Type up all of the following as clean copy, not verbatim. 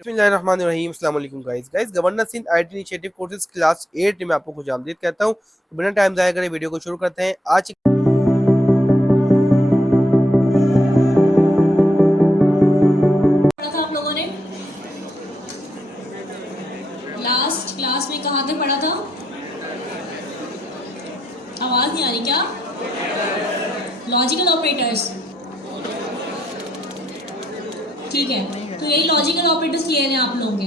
बिस्मिल्लाहिर्रहमानिर्रहीम। अस्सलाम वालेकुम guys governor Sindh IT initiative courses class 8 में आपको खुशामदीद कहता हूँ। बिना टाइम ज़ाया करे वीडियो को शुरू करते हैं। आज पढ़ा था आप लोगों ने लास्ट क्लास में कहाँ तक पढ़ा था? आवाज़ नहीं आ रही क्या? लॉजिकल ऑपरेटर्स, ठीक है। तो यही लॉजिकल ऑपरेटर्स किए हैं आप लोगों के।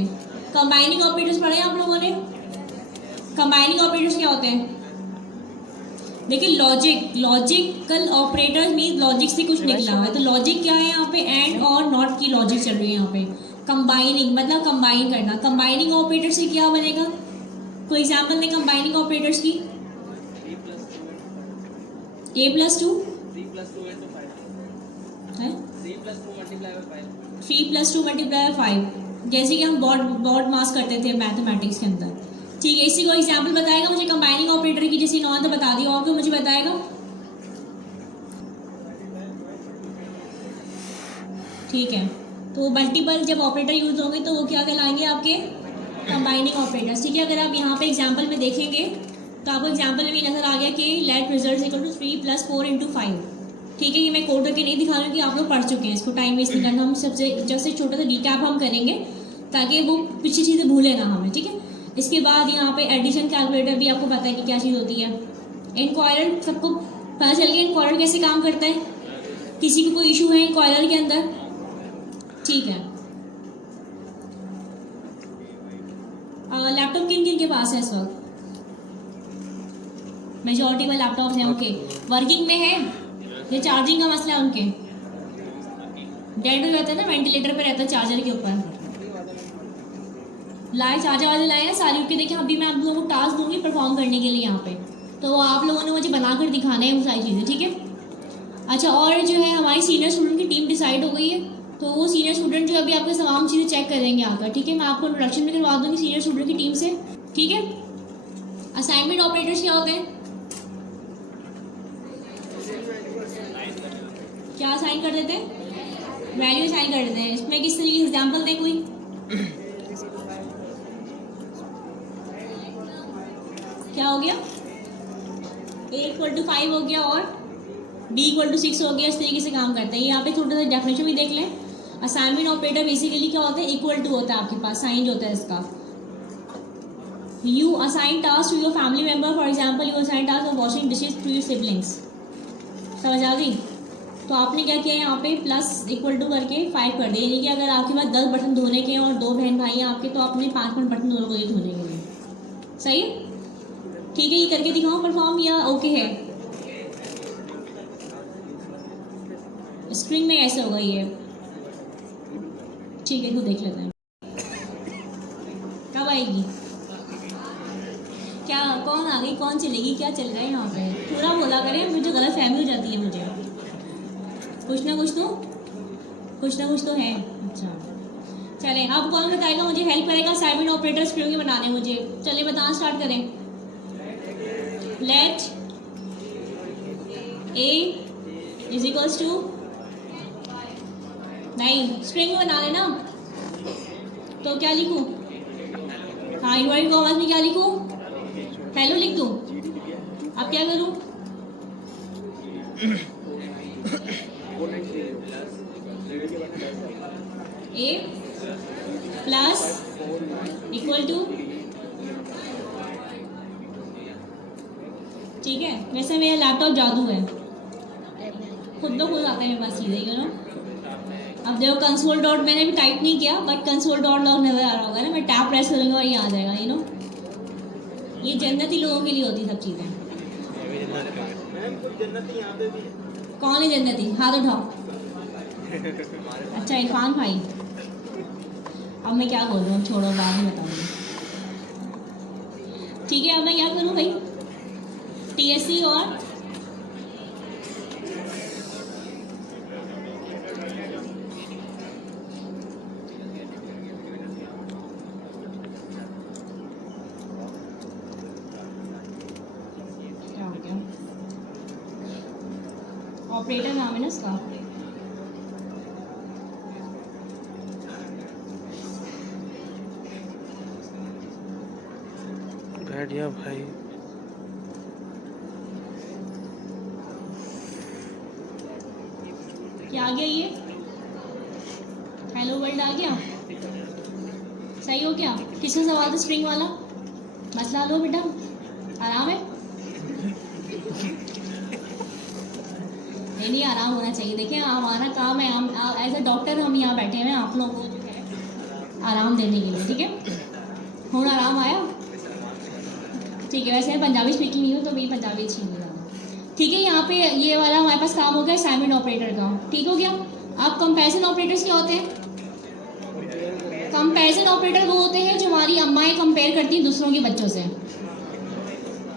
कंबाइनिंग ऑपरेटर्स पढ़े आप लोगों ने? कंबाइनिंग ऑपरेटर्स क्या होते हैं? देखिए, लॉजिकल ऑपरेटर्स मीन लॉजिक से कुछ निकला हुआ है। तो लॉजिक क्या है यहाँ पे? एंड और नॉट की लॉजिक चल रही है यहाँ पे। कंबाइनिंग मतलब कंबाइन करना। कंबाइनिंग ऑपरेटर से क्या बनेगा? कोई एग्जाम्पल दें कंबाइनिंग ऑपरेटर्स की। a plus 2 है 3 plus 2 मल्टीप्लाई 5, जैसे कि हम बॉड मास करते थे मैथमेटिक्स के अंदर। ठीक है, इसी को एग्जाम्पल बताएगा मुझे कंबाइनिंग ऑपरेटर की। जैसे इन्होंने तो बता दिया होगा, मुझे बताएगा। ठीक है, तो मल्टीपल जब ऑपरेटर यूज होंगे तो वो क्या कहलाएंगे? आपके कंबाइनिंग ऑपरेटर्स। ठीक है, अगर आप यहाँ पे एग्जाम्पल में देखेंगे तो आपको एग्जाम्पल में नजर आ गया कि लेट रिजल्ट इक्वल टू 3 + 4 × 5। ठीक है, ये मैं कोड करके नहीं दिखा रही हूँ कि आप लोग पढ़ चुके हैं, इसको टाइम वेस्ट नहीं करना। हम सबसे जैसे छोटा सा रिकैप हम करेंगे ताकि वो पिछली चीज़ें भूले ना हमें। ठीक है, इसके बाद यहाँ पे एडिशन कैलकुलेटर भी आपको पता है कि क्या चीज़ होती है। इनक्वायरर सबको पता चल गया इनक्वायरर कैसे काम करता है? किसी को कोई इशू है इनक्वायरर के अंदर? ठीक है, लैपटॉप किन किन के पास है इस वक्त? मेजॉरिटी में लैपटॉप हैं। ओके, वर्किंग में है या चार्जिंग का मसला है उनके? डेड हो जाता है ना, वेंटिलेटर पे रहता है चार्जर के ऊपर। लाए चार्जर वाले लाए हैं सारी के। देखिए, अभी मैं आप लोगों को टास्क दूंगी परफॉर्म करने के लिए यहाँ पे, तो आप लोगों ने मुझे बनाकर दिखाना है वो सारी चीज़ें। ठीक है, अच्छा, और जो है हमारी सीनियर स्टूडेंट की टीम डिसाइड हो गई है, तो वो सीनियर स्टूडेंट जो अभी आपके तमाम चीज़ें चेक करेंगे आकर। ठीक है, मैं आपको इंट्रोडक्शन भी करवा दूंगी सीनियर स्टूडेंट की टीम से। ठीक है, असाइनमेंट ऑपरेटर्स क्या होते हैं? क्या असाइन कर देते हैं? वैल्यू असाइन कर देते हैं। इसमें किस तरीके एग्जाम्पल दें कोई? क्या हो गया? a = 5 हो गया और b = 6 हो गया। इस तरीके से काम करता है। यहाँ पे थोड़ा सा डेफिनेशन भी देख लें। असाइनमेंट ऑपरेटर बेसिकली क्या होता है? इक्वल टू होता है आपके पास, साइन जो होता है इसका। You assign task to your family member, for example you assign task of washing dishes to your siblings. समझ आ गई? तो आपने क्या किया यहाँ पे प्लस इक्वल टू करके 5 कर दिया। यानी कि अगर आपके पास 10 बटन धोने के हैं और 2 बहन भाई हैं आपके, तो आपने 5 बटन दोनों को ही धोने के लिए। सही है? ठीक है, ये करके दिखाऊं परफॉर्म या ओके है? स्ट्रिंग में ऐसे होगा ये। ठीक है, तो देख लेते हैं कब आएगी। क्या कौन आ गई, कौन चलेगी, क्या चल रहा है यहाँ पे? पूरा बोला करें, मुझे गलत फहमी हो जाती है। मुझे कुछ ना कुछ तो है। अच्छा, चले, अब कौन बताएगा, मुझे हेल्प करेगा असाइनमेंट ऑपरेटर स्क्रीन में बनाने मुझे। चलिए बताना स्टार्ट करें। लेट a = नहीं, स्ट्रिंग में बना लेना। तो क्या लिखूं? हाँ, इन्वर्टेड कॉमर्स में क्या लिखूं? हेलो लिख दूं? अब क्या करूं? a plus equal to. ठीक है, वैसे मेरा लैपटॉप जादू है, खुद तो खुद आता है मेरे पास चीज़ें, यू नो। अब देखो, कंसोल डॉट मैंने भी टाइप नहीं किया, बट कंसोल डॉट लॉग नजर आ रहा होगा ना। मैं टैप प्रेस करूँगा और ये आ जाएगा, यू नो। ये जन्नती लोगों के लिए होती सब चीज़ें। कौन है जन्नती? हाथ उठाओ। अच्छा, इरफान भाई। अब मैं क्या बोल रहा हूँ, छोड़ो, बाद में बताऊँगी। ठीक है, अब मैं क्या करूँ भाई? TSC और ऑपरेटर नाम है ना इसका। बैठ गया भाई। क्या आ गया ये? हेलो वर्ल्ड आ गया? सही हो क्या? किसका सवाल था स्प्रिंग वाला? मसला लो बेटा, आराम है? नहीं आराम होना चाहिए। देखिए हमारा काम है, हम एज अ डॉक्टर हम यहाँ बैठे हैं आप लोगों को जो है आराम देने के लिए, ठीक है? हूँ आराम आया? ठीक है, वैसे मैं पंजाबी स्पीकिंग नहीं हूँ तो मेरी पंजाबी अच्छी नहीं है। ठीक है, यहाँ पे ये वाला हमारे पास काम हो गया असाइनमेंट ऑपरेटर का, ठीक हो गया? अब कंपैरिजन ऑपरेटर्स क्या होते हैं? कंपैरिजन ऑपरेटर वो होते हैं जो हमारी अम्माएं कंपेयर करती हैं दूसरों के बच्चों से।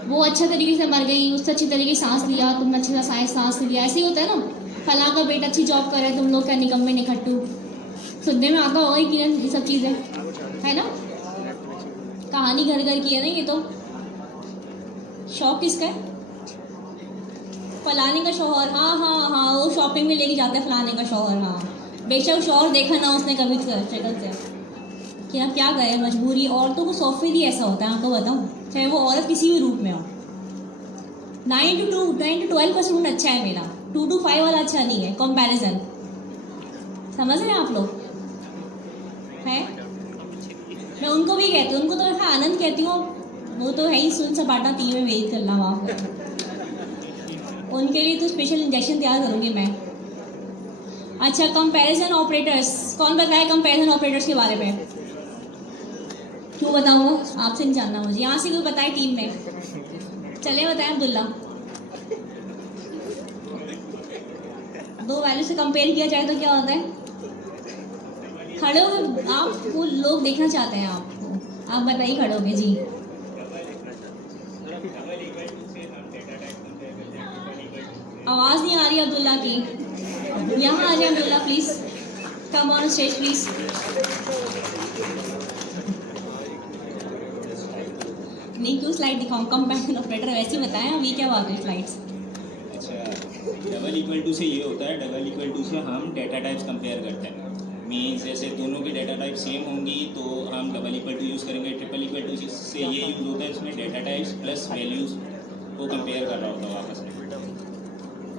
वो अच्छा तरीके से मर गई, उससे अच्छी तरीके से सांस लिया, तुमने अच्छी तरह सांस लिया, ऐसे ही होता है ना। फलां का बेटा अच्छी जॉब कर रहा है, तुम लोग क्या निकम्मे निखट्टू। सुनने में आता होगा कि ये सब चीज़ें है ना, कहानी घर घर की है ना ये तो। शौक किसका है? फलाने का शौहर, हाँ हाँ हाँ, वो शॉपिंग में लेके जाता है फलाने का शौहर। हाँ बेशक शौहर देखा ना उसने कभी शक्ल से, कि आप क्या करें, मजबूरी। औरतों को सॉफ्टवेयर ही ऐसा होता है, आपको बताऊँ, चाहे वो औरत किसी भी रूप में हो। 9 to 12 का स्टूडेंट अच्छा है मेरा, 2 to 5 वाला अच्छा नहीं है। कंपैरिजन समझ रहे हैं आप लोग? है, मैं उनको भी कहती हूँ, उनको तो मैं आनंद कहती हूँ, वो तो है ही सुन सपाटा 3 में वेद करना वहाँ। उनके लिए तो स्पेशल इंजेक्शन तैयार करूँगी मैं। अच्छा, कंपैरिजन ऑपरेटर्स, कौन बताए कंपैरिजन ऑपरेटर्स के बारे में? क्यों बताऊँगा, आपसे नहीं जानना मुझे। यहाँ से कोई बताए टीम में? चले बताएं अब्दुल्ला। दो वैल्यू से कंपेयर किया जाए तो क्या होता है? खड़े हो आप, वो लोग देखना चाहते हैं आपको, आप बताइए खड़े होगे जी। आवाज़ नहीं आ रही अब्दुल्ला की, यहाँ आ जाए Abdullah please, come on stage please. नहीं क्यों स्लाइड दिखाऊँ, कंपैरिजन ऑपरेटर वैसे ही बताएं, अभी क्या बात है स्लाइड्स। अच्छा, डबल इक्वल टू से ये होता है, डबल इक्वल टू से हम डेटा टाइप्स कंपेयर करते हैं। मीन्स जैसे दोनों की डेटा टाइप सेम होंगी तो हम डबल इक्वल टू यूज़ करेंगे। ट्रिपल इक्वल टू से ये यूज़ होता है, इसमें डेटा टाइप्स प्लस वैल्यूज़ को कंपेयर कर रहा होता है आपस में।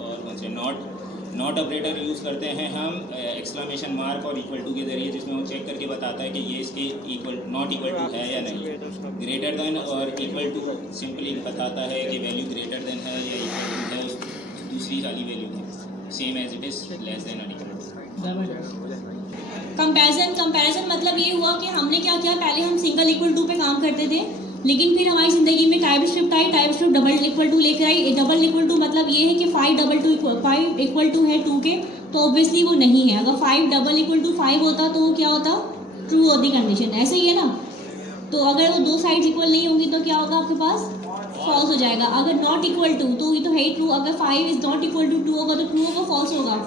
और कौन से नॉट ऑपरेटर यूज़ करते हैं हम एक्सक्लामेशन मार्क और इक्वल टू के ज़रिए, जिसमें वो चेक करके बताता है कि ये इसके इक्वल नॉट इक्वल टू है या नहीं। ग्रेटर देन और इक्वल टू सिंपली बताता है कि वैल्यू ग्रेटर देन है या इक्वल टू है दूसरी वाली वैल्यू है, same as it is less than और इक्वल टू। कंपैरिजन मतलब ये हुआ कि हमने क्या किया, पहले हम सिंगल इक्वल टू पे काम करते थे, लेकिन फिर हमारी ज़िंदगी में टाइप स्क्रिप्ट आई, TypeScript double equal to लेकर आई। डबल इक्वल टू मतलब ये है कि 5 इक्वल टू है 2 के, तो ऑब्वियसली वो नहीं है। अगर 5 डबल इक्वल टू 5 होता तो वो क्या होता, ट्रू होती कंडीशन, ऐसे ही है ना। तो अगर वो दो साइड्स इक्वल नहीं होंगी तो क्या होगा आपके पास, फॉल्स हो जाएगा। अगर नॉट इक्वल टू तो ये तो है ही ट्रू, अगर 5 इज नॉट इक्वल टू 2 होगा तो ट्रू होगा, फॉल्स होगा,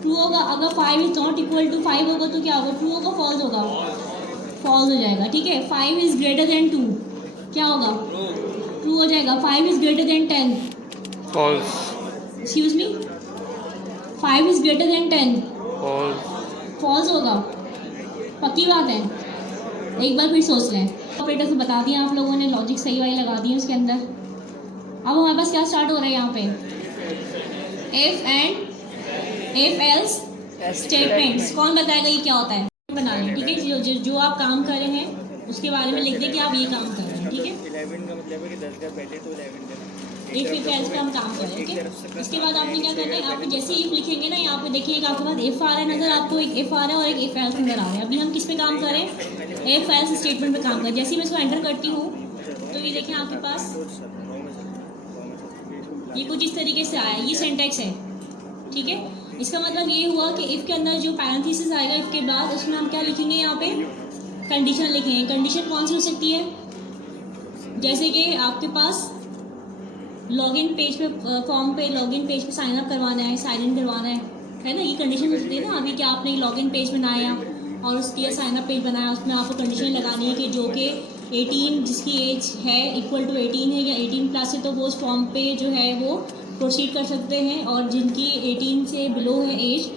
ट्रू होगा। अगर 5 इज नॉट इक्वल टू 5 होगा तो क्या होगा, ट्रू होगा, फॉल्स होगा, फॉल्स हो जाएगा। ठीक है, 5 इज ग्रेटर देन 2 क्या होगा, ट्रू हो जाएगा। 5 is greater than 10 false. Excuse me, 5 is greater than 10 false होगा, पक्की बात है। एक बार फिर सोच लें, ऑपरेटर से बता दिया आप लोगों ने, लॉजिक सही वाली लगा दी है उसके अंदर। अब हमारे पास क्या स्टार्ट हो रहा है यहाँ पे, इफ एल्स स्टेटमेंट्स। कौन बताएगा ये क्या होता है, बना लें। ठीक है, जो आप काम कर रहे हैं उसके बारे में लिख दें कि आप ये काम कर रहे हैं। ठीक है, 11 का मतलब है कि 10 जब बैठे तो 11 इफ एल्स पे हम काम करें। ओके, इसके बाद आपने क्या करना है, आप जैसे इफ लिखेंगे ना, यहाँ पे देखिएगा आपके पास इफ आ रहा है नजर, आपको एक इफ आ रहा है और एक इफ एल्स नजर आ रहा है। अभी हम किस पे काम करें, इफ एल्स स्टेटमेंट पे काम करें। जैसे ही मैं इसको एंटर करती हूँ तो ये देखें आपके पास ये कुछ इस तरीके से आया, ये सिंटैक्स है। ठीक है, इसका मतलब ये हुआ कि इफ़ के अंदर जो पैरेंथेसिस आएगा इफ़ के बाद, उसमें हम क्या लिखेंगे, यहाँ पे कंडीशन लिखेंगे। कंडीशन कौन सी हो सकती है, जैसे कि आपके पास लॉगिन पेज पे, फॉर्म पे लॉगिन पेज पे साइन अप करवाना है, साइन इन करवाना है ना, ये कंडीशन हो सकती है ना। अभी क्या आपने लॉगिन पेज बनाया और उसकी साइन अप पेज बनाया, उसमें आपको कंडीशन लगानी है कि जो कि 18 जिसकी एज है इक्वल टू 18 है या 18 प्लस है, तो वो उस फॉर्म पे जो है वो प्रोसीड कर सकते हैं। और जिनकी 18 से बिलो है एज,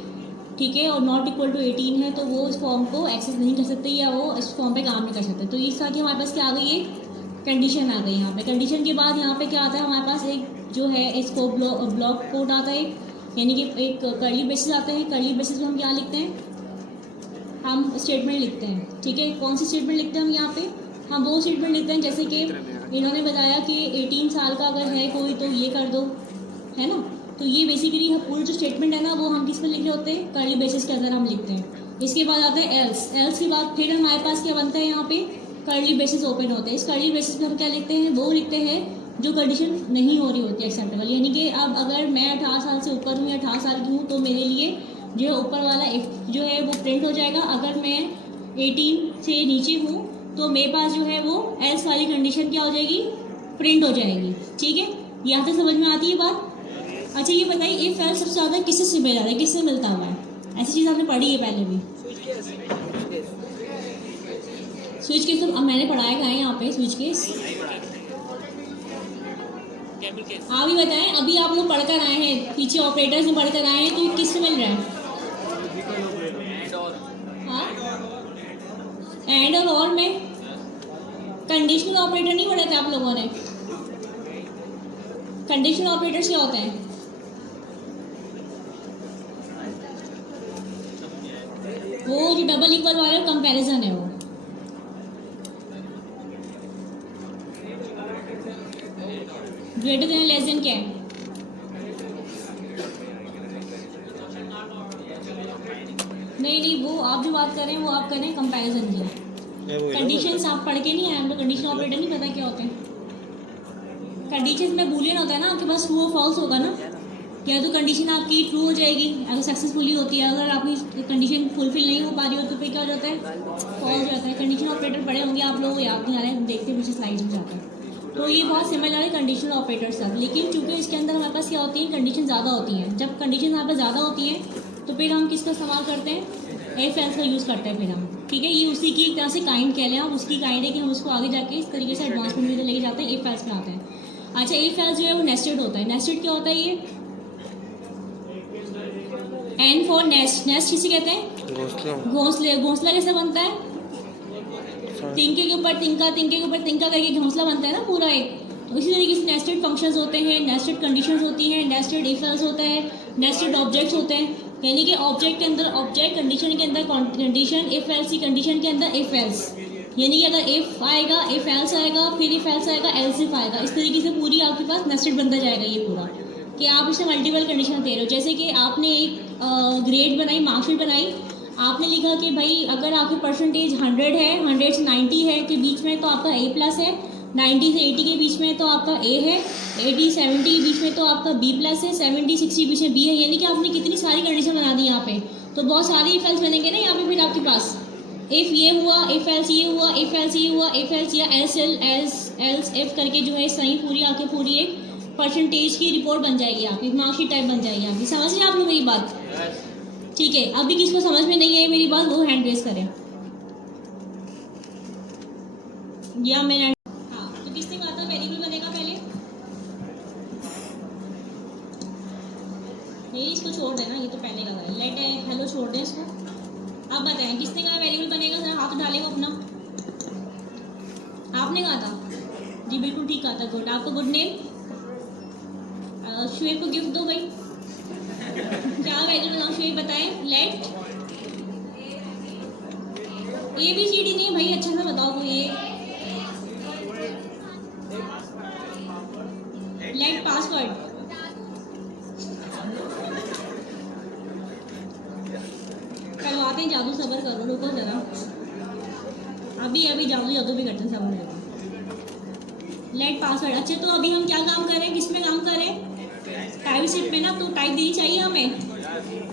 ठीक है, और नॉट इक्वल टू 18 है, तो वो उस फॉर्म को एक्सेस नहीं कर सकते या वो इस फॉर्म पे काम नहीं कर सकते। तो इस तरह की हमारे पास क्या आ गई है, कंडीशन आ गई यहाँ पे। कंडीशन के बाद यहाँ पे क्या आता है हमारे पास, एक जो है इसको ब्लॉक कोड आता है, यानी कि एक कर्ली बेसिस आता है। कर्ली बेसिस में हम क्या लिखते हैं, हम स्टेटमेंट लिखते हैं। ठीक है, कौन सी स्टेटमेंट लिखते हैं हम यहाँ पे, हम वो स्टेटमेंट लिखते हैं जैसे कि इन्होंने बताया कि 18 साल का अगर है कोई तो ये कर दो, है ना। तो ये बेसिकली पूरा जो स्टेटमेंट है ना वो हम किस पर लिख रहे होते हैं, कर्ली बेसिस के अंदर हम लिखते हैं। इसके बाद आता है एल्स। एल्स के बाद फिर हमारे पास क्या बनता है, यहाँ पे कर्ली बेसिस ओपन होते हैं। इस कर्ली बेसिस पे हम क्या लिखते हैं, वो लिखते हैं जो कंडीशन नहीं हो रही होती है एक्सेप्टेबल, यानी कि अब अगर मैं 18 साल से ऊपर हूँ या 18 साल की हूँ तो मेरे लिए जो है ऊपर वाला जो है वो प्रिंट हो जाएगा। अगर मैं 18 से नीचे हूँ तो मेरे पास जो है वो एल्स वाली कंडीशन क्या हो जाएगी, प्रिंट हो जाएगी। ठीक है, यहाँ से समझ में आती है बात। अच्छा ये बताइए, इफ एल्स सबसे ज़्यादा किससे सिमिलर है, किससे मिलता हुआ है, ऐसी चीज़ आपने पढ़ी है पहले भी। स्विच केस तो अब मैंने पढ़ाया है यहाँ पे, स्विच केस आप ही बताएं। अभी आप लोग पढ़कर आए हैं, पीछे ऑपरेटर्स में पढ़कर आए हैं, तो किससे मिल रहा है, हाँ एंड और में। कंडीशनल ऑपरेटर नहीं पढ़े थे आप लोगों ने, कंडीशनल ऑपरेटर्स क्या होते हैं, वो जो डबल इक्वल वाला कंपैरिजन है वो। ग्रेटर देन लेस देन क्या है, नहीं वो आप जो बात कर रहे हैं वो आप कर रहे हैं कंपैरिजन की। कंडीशंस आप पढ़ के नहीं आए, हम लोग कंडीशन ऑपरेटर नहीं पता क्या होते हैं। कंडीशंस में बूलियन होता है ना, आपके पास ट्रू और फॉल्स होगा ना, या तो कंडीशन आपकी ट्रू हो जाएगी अगर सक्सेसफुली होती है, अगर आपकी कंडीशन फुलफिल नहीं हो पा रही हो तो फिर क्या हो जाता है, फॉल्स हो जाता है। कंडीशन ऑपरेटर पढ़े होंगे आप लोग, याद नहीं आ रहे हैं, देखते पीछे स्लाइड्स में जाते हैं। तो ये बहुत सिमिलर है कंडीशनल ऑपरेटर सब, लेकिन चूंकि इसके अंदर हमारे पास क्या होती है, कंडीशन ज़्यादा होती हैं। जब कंडीशन हमारे पास ज़्यादा होती है तो फिर हम किसका इस्तेमाल करते हैं, इफ एल्स का यूज़ करते हैं फिर हम। ठीक है, ये उसी की एक तरह से काइंड कह लें आप, उसकी काइंड है कि हम उसको आगे जाके इस तरीके से एडवांसमेंट में लेके जाते हैं, इफ एल्स में आते हैं। अच्छा इफ एल्स जो है वो नेस्टेड होता है। नेस्टेड क्या होता है, ये एन फॉर नेस्ट। नेस्ट किसे कहते हैं, घोंसले। घोंसला कैसे बनता है, तिनके के ऊपर तिनका, तिनके के ऊपर तिनका करके घोंसला बनता है ना पूरा एक। तो इसी तरीके से नेस्टेड फंक्शंस होते हैं, नेस्टेड कंडीशंस होती हैं, नेस्टेड इफ एल्स होता है, नेस्टेड ऑब्जेक्ट्स होते हैं। यानी कि ऑब्जेक्ट के अंदर ऑब्जेक्ट, कंडीशन के अंदर कंडीशन, इफ एल्स की कंडीशन के अंदर इफ एल्स, यानी कि अगर इफ आएगा इफ एल्स आएगा, फिर इफ एल्स आएगा एल्स इफ आएगा। इस तरीके से पूरी आपके पास नेस्टेड बनता जाएगा ये पूरा, कि आप इसमें मल्टीपल कंडीशन दे रहे हो। जैसे कि आपने एक ग्रेड बनाई, मार्कशीट बनाई, आपने लिखा कि भाई अगर आपकी परसेंटेज 100 है, 100 से 90 है के बीच में तो आपका ए प्लस है, 90 से 80 के बीच में तो आपका ए है, 80 70 के बीच में तो आपका बी प्लस है, 70 60 के बीच में बी है। यानी कि आपने कितनी सारी कंडीशन बना दी यहाँ पे, तो बहुत सारी इफ एल्स बनेंगे ना यहाँ पे। फिर आपके पास इफ ये हुआ, इफ एल्स ये हुआ, इफ एल्स ये हुआ, इफ एल्स या एल्स इफ करके जो है सही पूरी आके पूरी एक परसेंटेज की रिपोर्ट बन जाएगी आपकी, मार्कशीट टाइप बन जाएगी आपकी। समझ रहे आप लोग मेरी बात, ठीक है। अभी किसको समझ में नहीं है मेरी बात, वो हैंड रेज करें, या मैं हाँ। तो किसने कहा था वेरिएबल बनेगा पहले, ये इसको छोड़ देना, ये तो पहले का था। लेट हेलो छोड़ दें इसको। अब बताएं किसने कहा वेरिएबल बनेगा, जरा हाथ उठा लेगा अपना। आपने कहा था जी, बिल्कुल ठीक कहा था, गुड। आपका गुड नेम, शुएब को गिफ्ट दो भाई। क्या वेरिएबल बनाओ शुएब बताएं। लेट ABCD नहीं भाई, अच्छा सा बताओ कोई एक। लेट पासवर्ड, करवाते हैं जादू, सबर करो, रुको जरा, अभी जादू भी करते हैं, सबर करो। Let password. अच्छा तो अभी हम क्या काम करें, किस में काम करें, टाइप शीट में ना, तो टाइप देनी चाहिए हमें,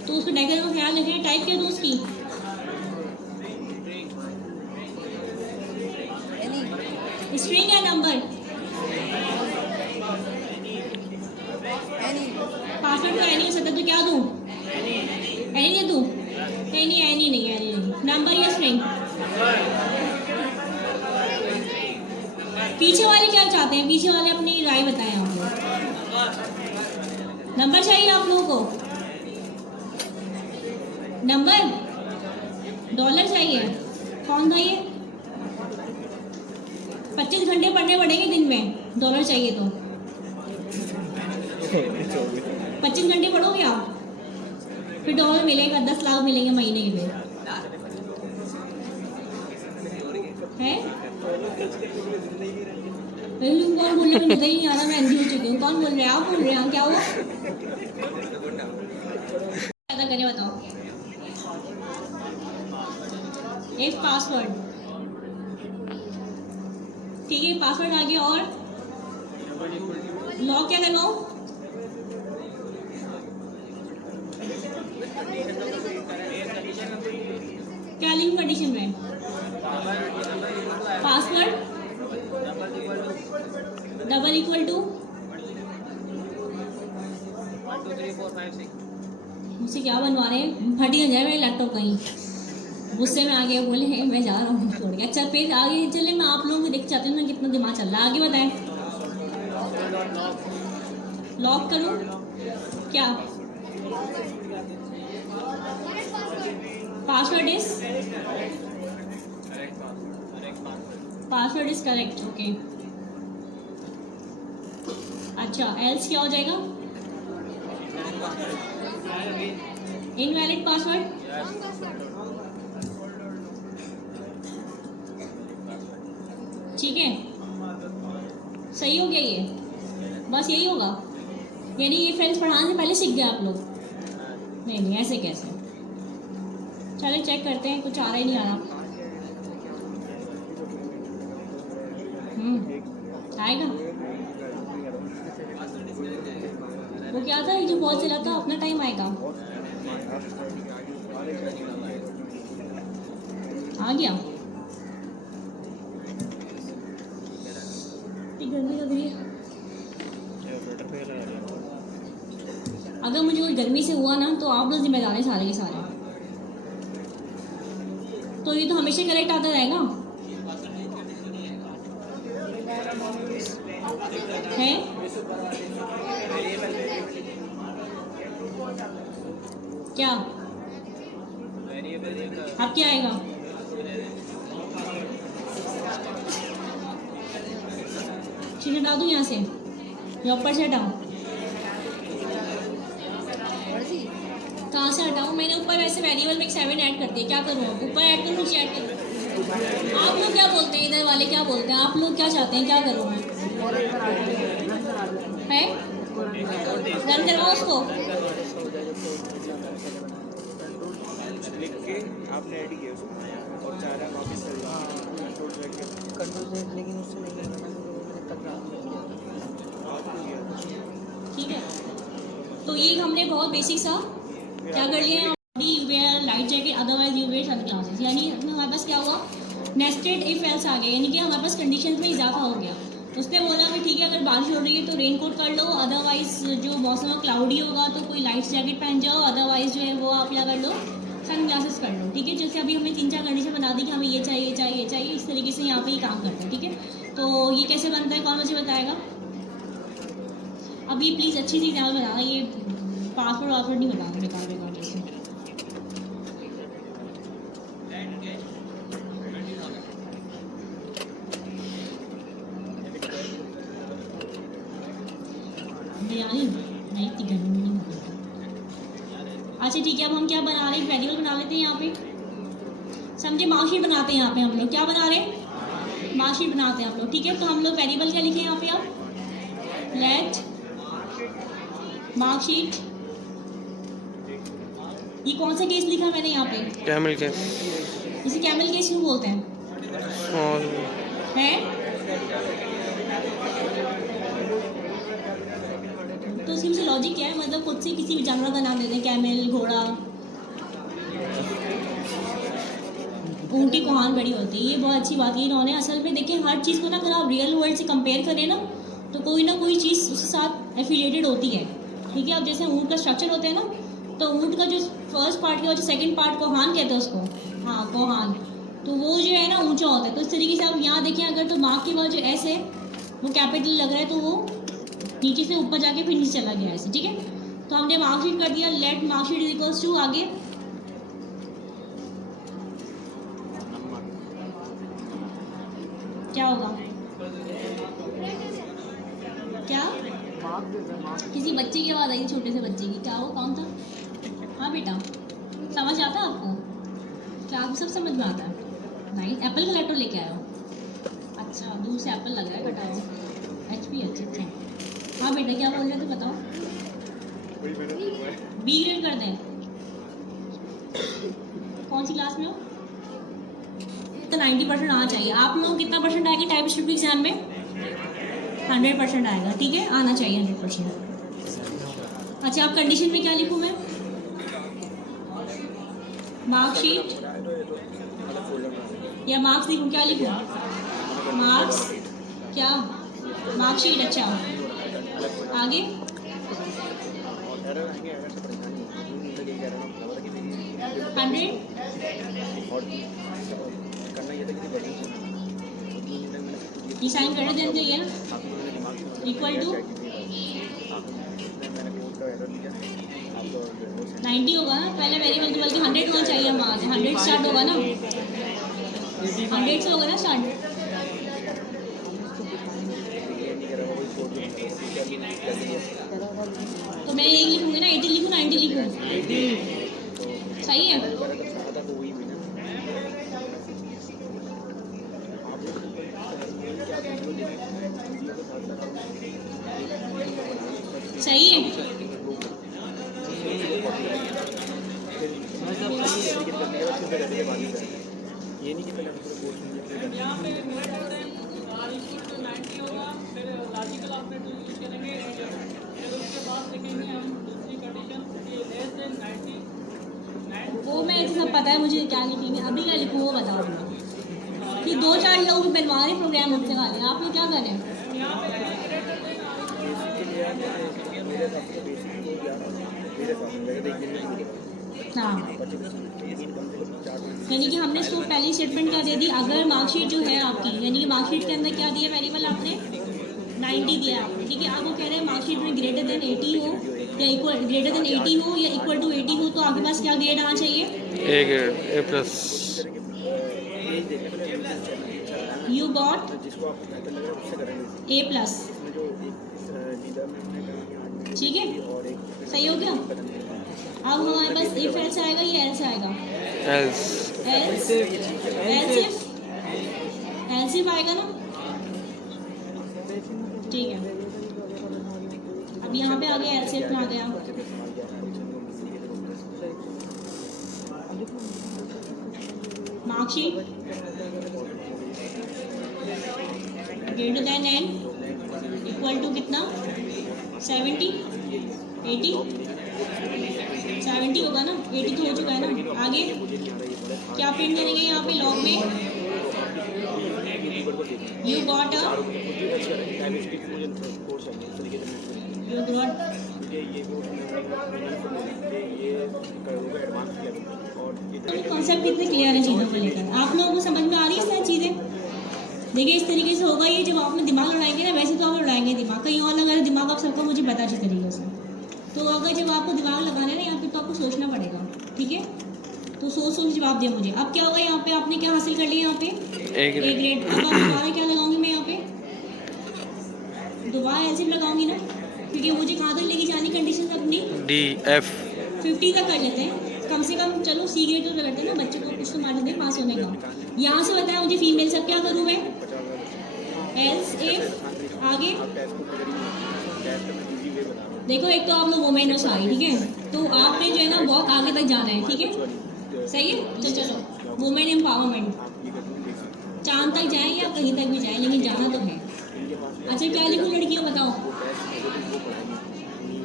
तो उसको डेकर का ख्याल रखें। टाइप क्या दो उसकी, स्ट्रिंग है नंबर, पासवर्ड तो एनी हो सकता है, तो क्या दूं, एनी दे दूं, नहीं एनी नहीं, नंबर या स्ट्रिंग। पीछे वाले क्या चाहते हैं, पीछे वाले अपनी राय बताएं आप लोग। नंबर चाहिए आप लोगों को, नंबर, $, चाहिए, कौन था ये, 25 घंटे पढ़ने पड़ेंगे दिन में, डॉलर चाहिए तो 25 घंटे पढ़ोगे आप, फिर डॉलर मिलेगा, 10 लाख मिलेंगे महीने के लिए है। कौन बोल रहे हैं, मुझे नहीं आ रहा, मैं अंधी हो चुकी हूँ। कौन बोल रहे हैं, आप बोल रहे हैं, क्या हुआ, क्या करें बताओ। एक पासवर्ड, ठीक है, पासवर्ड आ गया। और लॉक क्या करवाओ, क्या लिंक कंडीशन में पासवर्ड डबल इक्वल टू, मुझसे क्या बनवा रहे हैं, फटी ना जाए मेरे लैपटॉप कहीं, गुस्से में आ गए, बोले हैं मैं जा रहा हूँ छोड़ के। अच्छा पेज आगे चले, मैं आप लोगों को देख चाहती हूँ मैं कितना दिमाग चल रहा है, आगे बताएं। लॉक करूँ क्या, पासवर्ड इज करेक्ट, ओके। अच्छा एल्स क्या हो जाएगा, इनवैलिड पासवर्ड, ठीक है, सही हो गया ये, बस यही होगा, यानी ये फ्रेंड्स पढ़ाने से पहले सीख गए आप लोग, नहीं ऐसे कैसे। चलिए चेक करते हैं, कुछ आ रहा ही नहीं आ रहा, आएगा। वो क्या था, ये जो बहुत चला था, अपना टाइम आएगा, आ गया। गर्मी लग रही है, अगर मुझे कोई गर्मी से हुआ ना तो आप लोग जिम्मेदार हैं सारे के सारे, तो ये तो हमेशा करेक्ट आता रहेगा है। क्या अब क्या आएगा, चीज हटा दूँ यहाँ से या ऊपर से हटाऊँ, कहाँ से हटाऊँ, मैंने ऊपर वैसे वेरिएबल में 7 ऐड कर दिया, क्या करूँ अब, ऊपर ऐड करूँ नीचे ऐड करूँ, आप लोग क्या बोलते हैं, इधर वाले क्या बोलते हैं, आप लोग क्या चाहते हैं, क्या करूँ मैं, है रन करवाओ उसको, लिख के आपने ऐड किया उसको और चाह रहा वापस कंट्रोल Z, लेकिन उससे नहीं ठीक है। तो ये हमने बहुत बेसिक सा क्या कर लिया है, you wear light jacket otherwise you wear sunglasses, यानी हमारे पास क्या हुआ, नेस्टेड इफ एल्स आ गया, यानी कि हमारे पास कंडीशन में इजाफा हो गया। उसने बोला कि ठीक है अगर बारिश हो रही है तो रेन कोट कर लो, अदरवाइज जो मौसम क्लाउडी होगा तो कोई लाइट जैकेट पहन जाओ, अदरवाइज जो है वो आप क्या कर लो, सन ग्लासेस कर लो, ठीक है। जैसे अभी हमने 3-4 कंडीशन बना दी कि हमें ये चाहिए चाहिए चाहिए, इस तरीके से यहाँ पे ये काम करता है, ठीक है। तो ये कैसे बनता है, कौन मुझे बताएगा, अब ये प्लीज़ अच्छी सी एग्जाम्पल बताना, ये पासवर्ड वासवर्ड नहीं बताना बेकार बेकार जैसे। बिरयानी नहीं थी घर में, नहीं होती। अच्छा ठीक है, अब हम क्या बना रहे हैं, वेरिएबल बना लेते हैं यहाँ पे, समझे, मार्कशीट बनाते हैं यहाँ पे हम लोग, क्या बना रहे हैं, मार्कशीट बनाते हैं हम लोग, ठीक है। तो हम लोग वेरिएबल क्या लिखे यहाँ पे, अब लेट मार्कशीट, ये कौन सा केस लिखा मैंने यहाँ पे, कैमल केस, इसे कैमल केस क्यों बोलते हैं, है तो इसकी पीछे लॉजिक क्या है, मतलब खुद से किसी भी जानवर का नाम देते हैं, कैमल, घोड़ा, ऊँटी कोहान बड़ी होती है, ये बहुत अच्छी बात है इन्होंने। असल में देखिए हर चीज़ को ना अगर आप रियल वर्ल्ड से कंपेयर करें ना तो कोई ना कोई चीज़ उसके साथ एफिलिएटेड होती है, ठीक है। अब जैसे ऊँट का स्ट्रक्चर होता है ना, तो ऊँट का जो फर्स्ट पार्ट के और जो सेकंड पार्ट कोहान कहते हैं उसको, हाँ कोहान, तो वो जो है ना ऊंचा होता है। तो इस तरीके से आप यहाँ देखिए, अगर तो मार्क के बाद जो एस है वो कैपिटल लग रहा है तो वो नीचे से ऊपर जाके फिर नीचे चला गया ऐसे, ठीक है। तो हमने मार्कशीट कर दिया, let marksheet is equals to, आगे क्या होगा, किसी बच्चे की आवाज़ आई थी, छोटे से बच्चे की। क्या वो कौन था? हाँ बेटा, समझ आता है आपको? क्या आपको सब समझ में आता है? नहीं, एप्पल का लैपटॉप लेके आए हो? अच्छा, दूर से एप्पल लग रहा है कटा हुआ। HP, अच्छा। हाँ बेटा, क्या बोल रहे थे बताओ? बी ग्रेड कर दें? कौन सी क्लास में हो? तो 90% आना चाहिए। आप लोगों को कितना परसेंट आएगा टाइप स्क्रिप्ट एग्जाम में? 100% आएगा, ठीक है, आना चाहिए 100%। अच्छा, आप कंडीशन में क्या लिखूँ मैं? मार्कशीट या मार्क्स लिखूँ, क्या लिखूँ? मार्क्स क्या? मार्कशीट, अच्छा। आगे? एरर आएंगे, एरर से परेशानी होगी, ये कह रहा हूँ 100 और करना ये था कि वर्किंग ये साइन करने देना चाहिए ना? इक्वल टू मैंने कोड का एरर लिया आपको 90 होगा ना? पहले वेरिएबल तो बल्कि 100 होना चाहिए हमारा। 100 स्टार्ट होगा ना? 100 से होगा ना स्टार्ट? तो मैं यही लिखूंगी ना, 80 लिखूँ 90 लिखूँ? सही है? सही है? ये नहीं कि पहले वो मैं ऐसे सब पता है मुझे क्या लिखेंगे। अभी क्या लिखूँ वो बताओ कि 2-4 लोग बनवा रहे प्रोग्राम मुझसे खा रहे, आप लोग क्या करें? हाँ, यानी कि हमने इसको पहली स्टेटमेंट क्या दे दी? अगर मार्कशीट जो है आपकी, यानी कि मार्कशीट के अंदर क्या दिया वेरिएबल आपने? 90 दिया आपने, ठीक है। आप वो कह रहे हैं मार्कशीट में ग्रेटर देन 80 हो या इक्वल, ग्रेटर देन 80 हो या इक्वल टू 80 हो, तो आपके पास क्या ग्रेड आना चाहिए? A grade, A+। You got A+, ठीक है, सही हो गया। अब हमारे पास इफ एल्स आएगा या एल्स आएगा? एल्स। एल्सिफ आएगा ना? ठीक है, अब यहाँ पे आ गया एल्सिफ में आ गया। Marksheet greater than and equal to कितना? 70 80 70 होगा ना? 80 तो हो चुका है ना? आगे क्या प्रिंट करेंगे यहाँ पे लॉग में? यू गॉट कॉन्सेप्ट कितने क्लियर है चीज़ों को लेकर? आप लोगों को समझ में आ रही है सारी चीज़ें? देखिए, इस तरीके से होगा ये, जब आप में दिमाग लड़ाएंगे ना, वैसे तो आप लड़ाएंगे दिमाग, कहीं और लगा दिमाग आप सबको, मुझे पता अच्छी तरीके से। तो अगर जब आपको दिमाग लगाना है ना यहाँ पे, तो आपको सोचना पड़ेगा, ठीक है? तो सोच सोच जवाब दिया मुझे। अब क्या होगा यहाँ पे? आपने क्या हासिल कर लिया यहाँ पे? A grade. अब आप दोबारा क्या लगाऊंगी मैं यहाँ पे? दोबारा एल्सिफ लगाऊंगी ना, क्योंकि मुझे कहाँ तक लेके जानी कंडीशन अपनी? DF। 50 तक कर लेते हैं कम से कम। चलो सी ग्रेड तो करते हैं ना, बच्चे को कुछ तो मार्क्स दें पास होने का। यहाँ से बताया मुझे फीमेल सब क्या करूँ मैं? एल्स इफ आगे देखो, एक तो आप लोग वोमेन हो सारी, ठीक है, तो आपने जो है ना बहुत आगे तक जाना है, ठीक है, सही है। तो चलो वुमेन एम्पावरमेंट, चांद तक जाएं या कहीं तक भी जाएं, लेकिन जाना तो है। अच्छा, क्या लिखूं लड़कियों बताओ?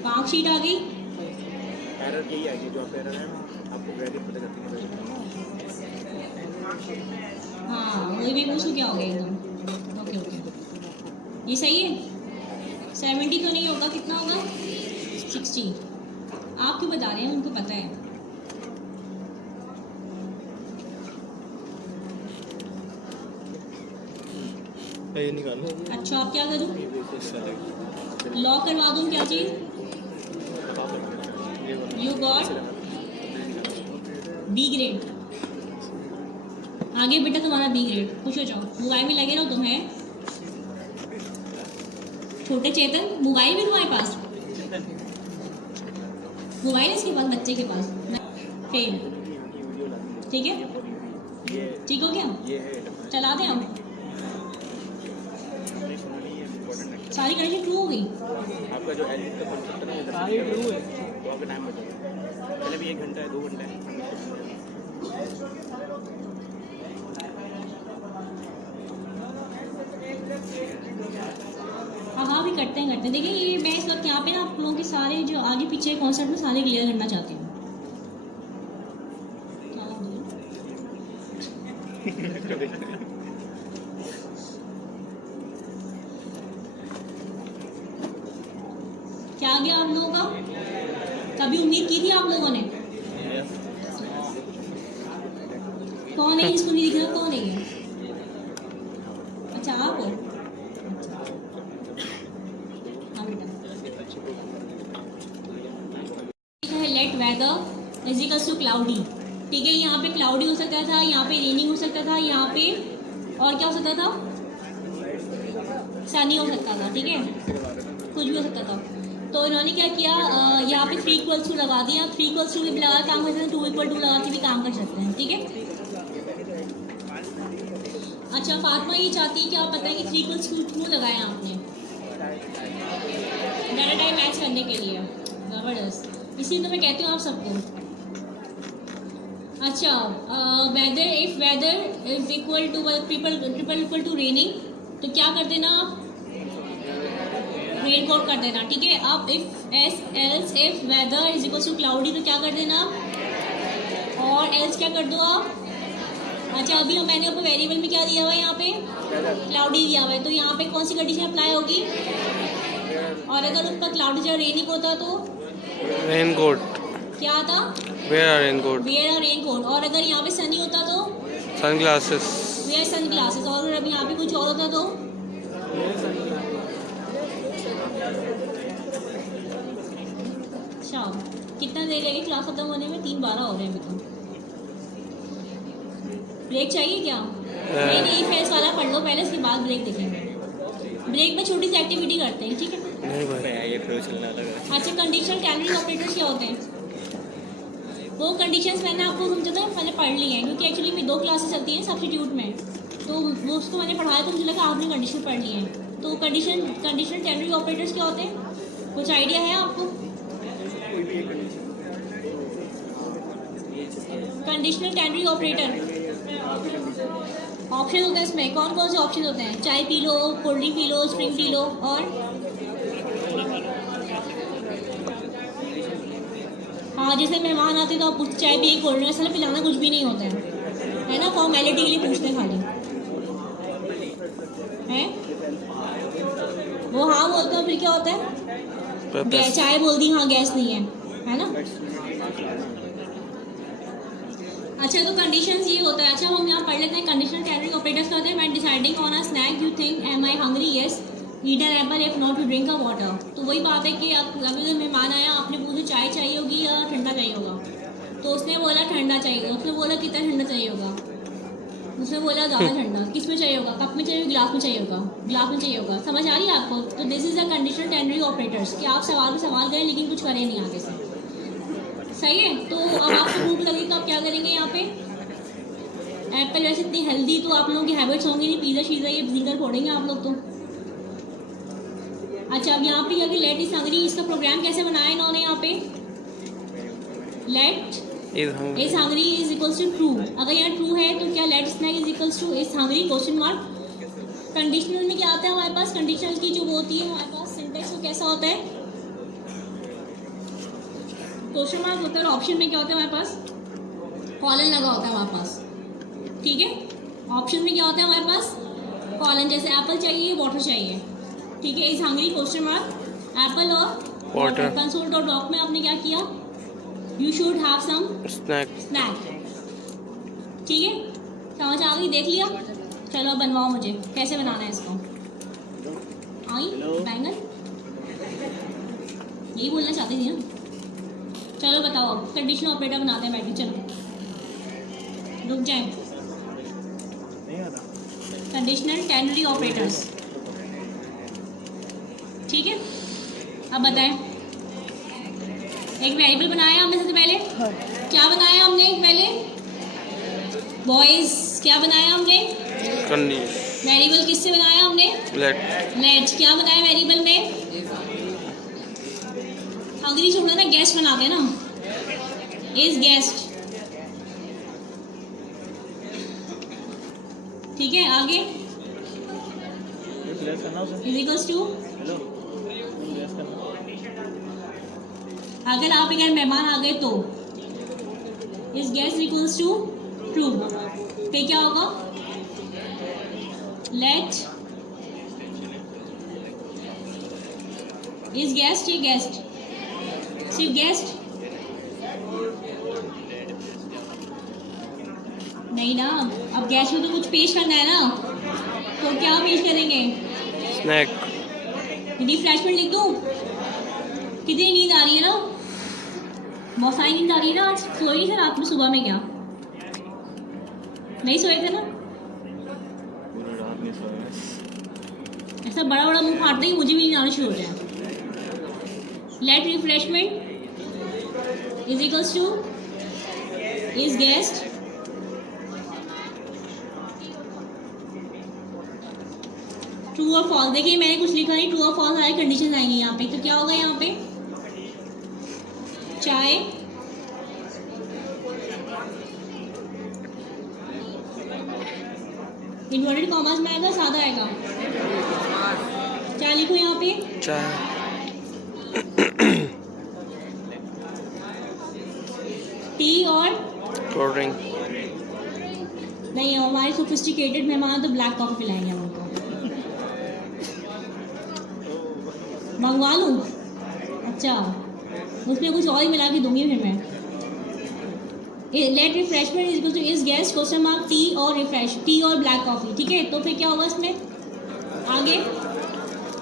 मार्कशीट आ गई। एरर यही आएगी जो आप एरर है आपको ग्रेडिंग पता करती है। हाँ, वही मैं पूछूँ क्या हो गया एकदम। ओके ओके, ये सही है। 70 तो नहीं होगा, कितना होगा? 60। आप क्यों बता रहे हैं? उनको पता है। ये निकालो। अच्छा, आप क्या करूँ? लॉक करवा दूँ क्या चीज़? You got B grade. आगे बेटा तुम्हारा बी ग्रेड, खुश हो जाओ। मोबाइल में लगे रहो तुम्हें। छोटे चेतन, मोबाइल भी तुम्हारे पास? मोबाइल है इसके पास, बच्चे के पास? फेल। ठीक है, ठीक हो गया? चला दें हम? सारी कंडीशन ट्रू हो गई? आपका जो एल का कॉन्सेप्ट है ना, सारी ट्रू है, तो आपका टाइम बचेगा। पहले भी 1 घंटा है, 2 घंटे है। हाँ भी करते हैं। देखिए ये मैं इस वक्त यहाँ पे ना आप लोगों के सारे जो आगे पीछे कॉन्सेप्ट में सारे क्लियर करना चाहती हूँ। क्या आ गया आप लोगों का? कभी उम्मीद की थी आप लोगों ने? कौन है इसको नहीं दिख रहा? कौन है ये? अच्छा आप हो? Let weather is equals to cloudy. ठीक है, यहाँ पे क्लाउडी हो सकता था, यहाँ पे रेनिंग हो सकता था, यहाँ पे और क्या हो सकता था? सनी हो सकता था। ठीक है, कुछ भी हो सकता था। तो इन्होंने क्या किया, यहाँ पे 3 = 2 लगा दिया। 3 = 2 भी लगा काम कर सकते हैं, 2 = 2 लगा के भी काम कर सकते हैं। ठीक है, अच्छा फातिमा ये चाहती है कि आप बताएं कि 3 = 2 क्यों लगाया आपने? डाटा टाइप मैच करने के लिए। ज़बरदस्त, इसीलिए तो मैं कहती हूँ आप सबको। अच्छा weather, if weather is equal to triple equal to raining, तो क्या कर देना आप? रेन कोट कर देना। ठीक है, अब if if weather is equal to cloudy, तो क्या कर देना? और एल्स क्या कर दो आप? अच्छा अभी मैंने आपको वेरिएबल में क्या दिया हुआ है? यहाँ पे क्लाउडी दिया हुआ है, तो यहाँ पे कौन सी कंडीशन अप्लाई होगी? और अगर उसका क्लाउडी जब रेनिंग होता तो रेनकोट। क्या था? Wear raincoat. Wear raincoat. और अगर यहाँ पे सनी होता तो सनग्लासेस। Where sunglasses. और अगर अभी यहाँ पे कुछ और होता तो अच्छा कितना देर लगेगी क्लास खत्म होने में? 3:12 हो रहे हैं अभी तो। ब्रेक चाहिए क्या? नहीं फेस वाला पढ़ लो पहले, इसके बाद ब्रेक देखेंगे। ब्रेक में छोटी सी एक्टिविटी करते हैं। ठीक है, नहीं भाई, ये फ्लो चलना लगा। अच्छा कंडीशनल कैलोरी ऑपरेटर्स क्या होते हैं? वो कंडीशंस मैंने आपको समझा था, मैंने पढ़ ली हैं, क्योंकि एक्चुअली मेरी 2 क्लासेस चलती हैं सब्स्टिट्यूट में, तो वो उसको मैंने पढ़ाया तो मुझे लगा आपने कंडीशन पढ़ ली है। तो कंडीशनल कैलोरी ऑपरेटर्स क्या होते हैं? कुछ आइडिया है आपको? कंडीशनल कैलोरी ऑपरेटर ऑप्शन होता है इसमें। कौन कौन से ऑप्शन होते हैं? चाय P low, cold drink P low, spring P low, और हाँ जैसे मेहमान आते तो आप पूछते चाय पिए, कोल्ड ड्रिंक, असल पिलाना कुछ भी नहीं होता है ना, फॉर्मेलिटी के लिए पूछते हैं खाली है। वो हाँ बोलते हो, फिर क्या होता है? चाय बोल दी, हाँ गैस नहीं है ना। अच्छा तो कंडीशंस ये होता है। अच्छा हम यहाँ पढ़ लेते हैं कंडीशनल कैलोरी ऑपरेटर्स करते हैं। When deciding on a snack you think am I hungry, yes eat an apple, if not to drink a water. तो वही बात है कि अब अगर मेहमान आया, आपने पूछा चाय चाहिए होगी या ठंडा चाहिए होगा, तो उसने बोला ठंडा चाहिए। उसने बोला कितना ठंडा चाहिए होगा? उसने बोला ज़्यादा ठंडा। किस में चाहिए होगा? कप में चाहिए, गिलास में चाहिए होगा? गिलास में चाहिए होगा। समझ आ रही है आपको? तो this is a conditional calorie operators कि आप सवाल पे सवाल गए लेकिन कुछ करें नहीं आगे से। सही है, तो अब आपको भूख लगी तो आप क्या करेंगे? यहाँ पे एप्पल वैसे इतनी हेल्दी तो आप लोगों की हैबिट्स होंगी नहीं, पिज़्ज़ा शीज़ा ये जिंगर फोड़ेंगे आप लोग तो। अच्छा अब यहाँ पे क्या कि लेट इज हंग्री, इसका प्रोग्राम कैसे बनाया इन्होंने? यहाँ पे let is hungry is equals to true. अगर यहाँ ट्रू है तो क्या let snack is equals to is hungry question mark. Conditional में क्या आता है हमारे पास? कंडीशनल की जो वो होती है हमारे पास सिंटेक्स, वो कैसा होता है? क्वेश्चन मार्क होता है। और ऑप्शन में क्या होता है हमारे पास? कॉलन लगा होता है हमारे पास। ठीक है, ऑप्शन में क्या होता है हमारे पास? कॉलन, जैसे एप्पल चाहिए, वाटर चाहिए। ठीक है, is hungry question mark apple और वाटर। कंसोल डॉट डॉक में आपने क्या किया? You should have some snack. ठीक है, समझ आ गई? देख लिया? चलो बनवाओ मुझे, कैसे बनाना है इसको। आई बैंगन यही बोलना चाहती थी ना। चलो बताओ, कंडीशनल ऑपरेटर बनाते हैं बैठ के। चलो रुक जाए। कंडीशनल कैलोरी ऑपरेटर्स ठीक है, अब बताएं। एक वेरिएबल बनाया हमने सबसे पहले। क्या बनाया हमने पहले बॉयज़? क्या बनाया हमने? Condition. वेरिएबल किससे बनाया हमने? Let. लेट। क्या बनाया वेरिएबल में? अंग्रेजी छोड़ना ना, गेस्ट बनाते हैं ना, इज गेस्ट। ठीक है, आगे इज इक्वल्स टू, अगर आप एक मेहमान आ गए तो is guest equals to true. फिर क्या होगा? लेट इज गेस्ट, ये गेस्ट, सिर्फ गेस्ट नहीं ना, अब गेस्ट में तो कुछ पेश करना है ना, तो क्या पेश करेंगे? Snack. रिफ्रेशमेंट लिख दूँ? कितनी नींद आ रही है ना, बहुत सारी नींद आ रही है ना। आज सोए नहीं थे रात में, सुबह में क्या नहीं सोए थे ना? ऐसा बड़ा बड़ा मुंह फाड़ते ही मुझे भी नींद आना शुरू हो जाए। Let refreshment is equals to is guest true और फॉल्स। देखिए मैंने कुछ लिखा नहीं, ट्रू और फॉल्स आए, कंडीशन आएंगी यहाँ पे। तो क्या होगा यहाँ पे? चाय इन्वर्टेड कॉमर्स में आएगा, सादा आएगा? क्या लिखो यहाँ पे? Chai. टी और Cold drink. नहीं, हमारे सोफिस्टिकेटेड मेहमान तो ब्लैक कॉफी पिलाएंगे हम उनको। मंगवा लूँ? अच्छा, उसमें कुछ और ही मिला के दूंगी फिर मैं। Let refreshment is equal to is guest question mark tea और रिफ्रेश, टी और ब्लैक कॉफ़ी। ठीक है, तो फिर क्या होगा इसमें आगे?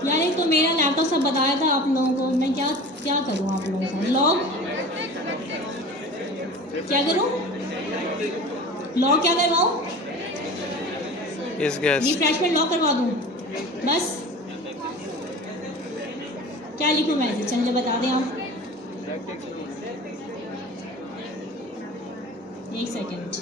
यार एक तो मेरा लैपटॉप सब बताया था आप लोगों को, मैं क्या क्या करूँ आप लोगों से? लॉग क्या करूँ? लॉग क्या करवाऊँ? Is guest. रिफ्रेशमेंट लॉग करवा दूँ बस? क्या लिखूँ मैं? चलिए बता दें आप। एक second,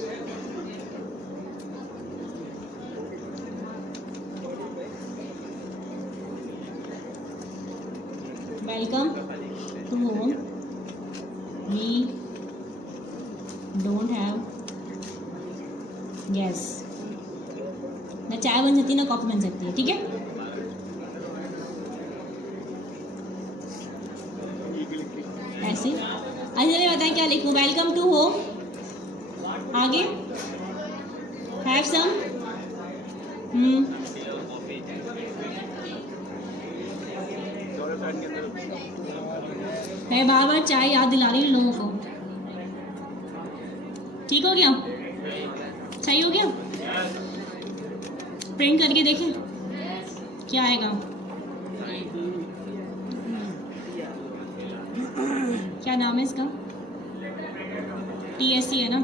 welcome to home, we don't have gas. ना चाय बन सकती है ना कॉफ़ी बन सकती है। ठीक है, ऐसे। अच्छा चलिए बताएं क्या लिखूँ? वेलकम टू होम, आगे हैव सम मैं बार बार चाय याद दिला रही हूँ लोगों को। ठीक हो गया? सही हो गया? प्रिंट करके देखें क्या आएगा। क्या नाम है इसका? TSC है ना?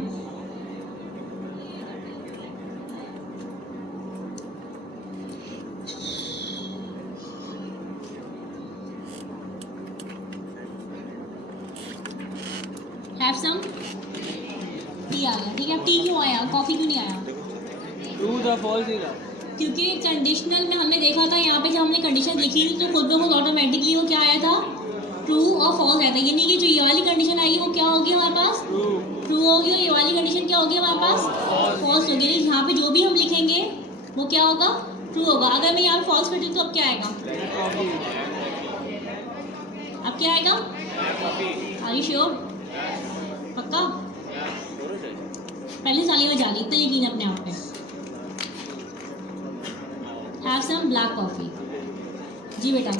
हैव सम टी आ गया। ठीक है, टी क्यों आया, कॉफ़ी क्यों नहीं आया? ट्रू द फॉल्स ही था, क्योंकि कंडीशनल में हमने देखा था यहाँ पे जब हमने कंडीशन लिखी थी तो खुद ब खुद ऑटोमेटिकली वो क्या आया था? ट्रू और फॉल्स आया था। यानी कि जो ये वाली कंडीशन आएगी वो क्या होगी हमारे पास? ट्रू होगी, और ये वाली कंडीशन क्या होगी हमारे पास? फॉल्स होगी। यहाँ पे जो भी हम लिखेंगे वो क्या होगा? ट्रू होगा। अगर मैं यहाँ फॉल्स करती हूँ तो अब क्या आएगा? अब क्या आएगा? Are you sure? पक्का? पहले साली में जा ली, इतना यकीन अपने आप पे। Have some black coffee. जी बेटा,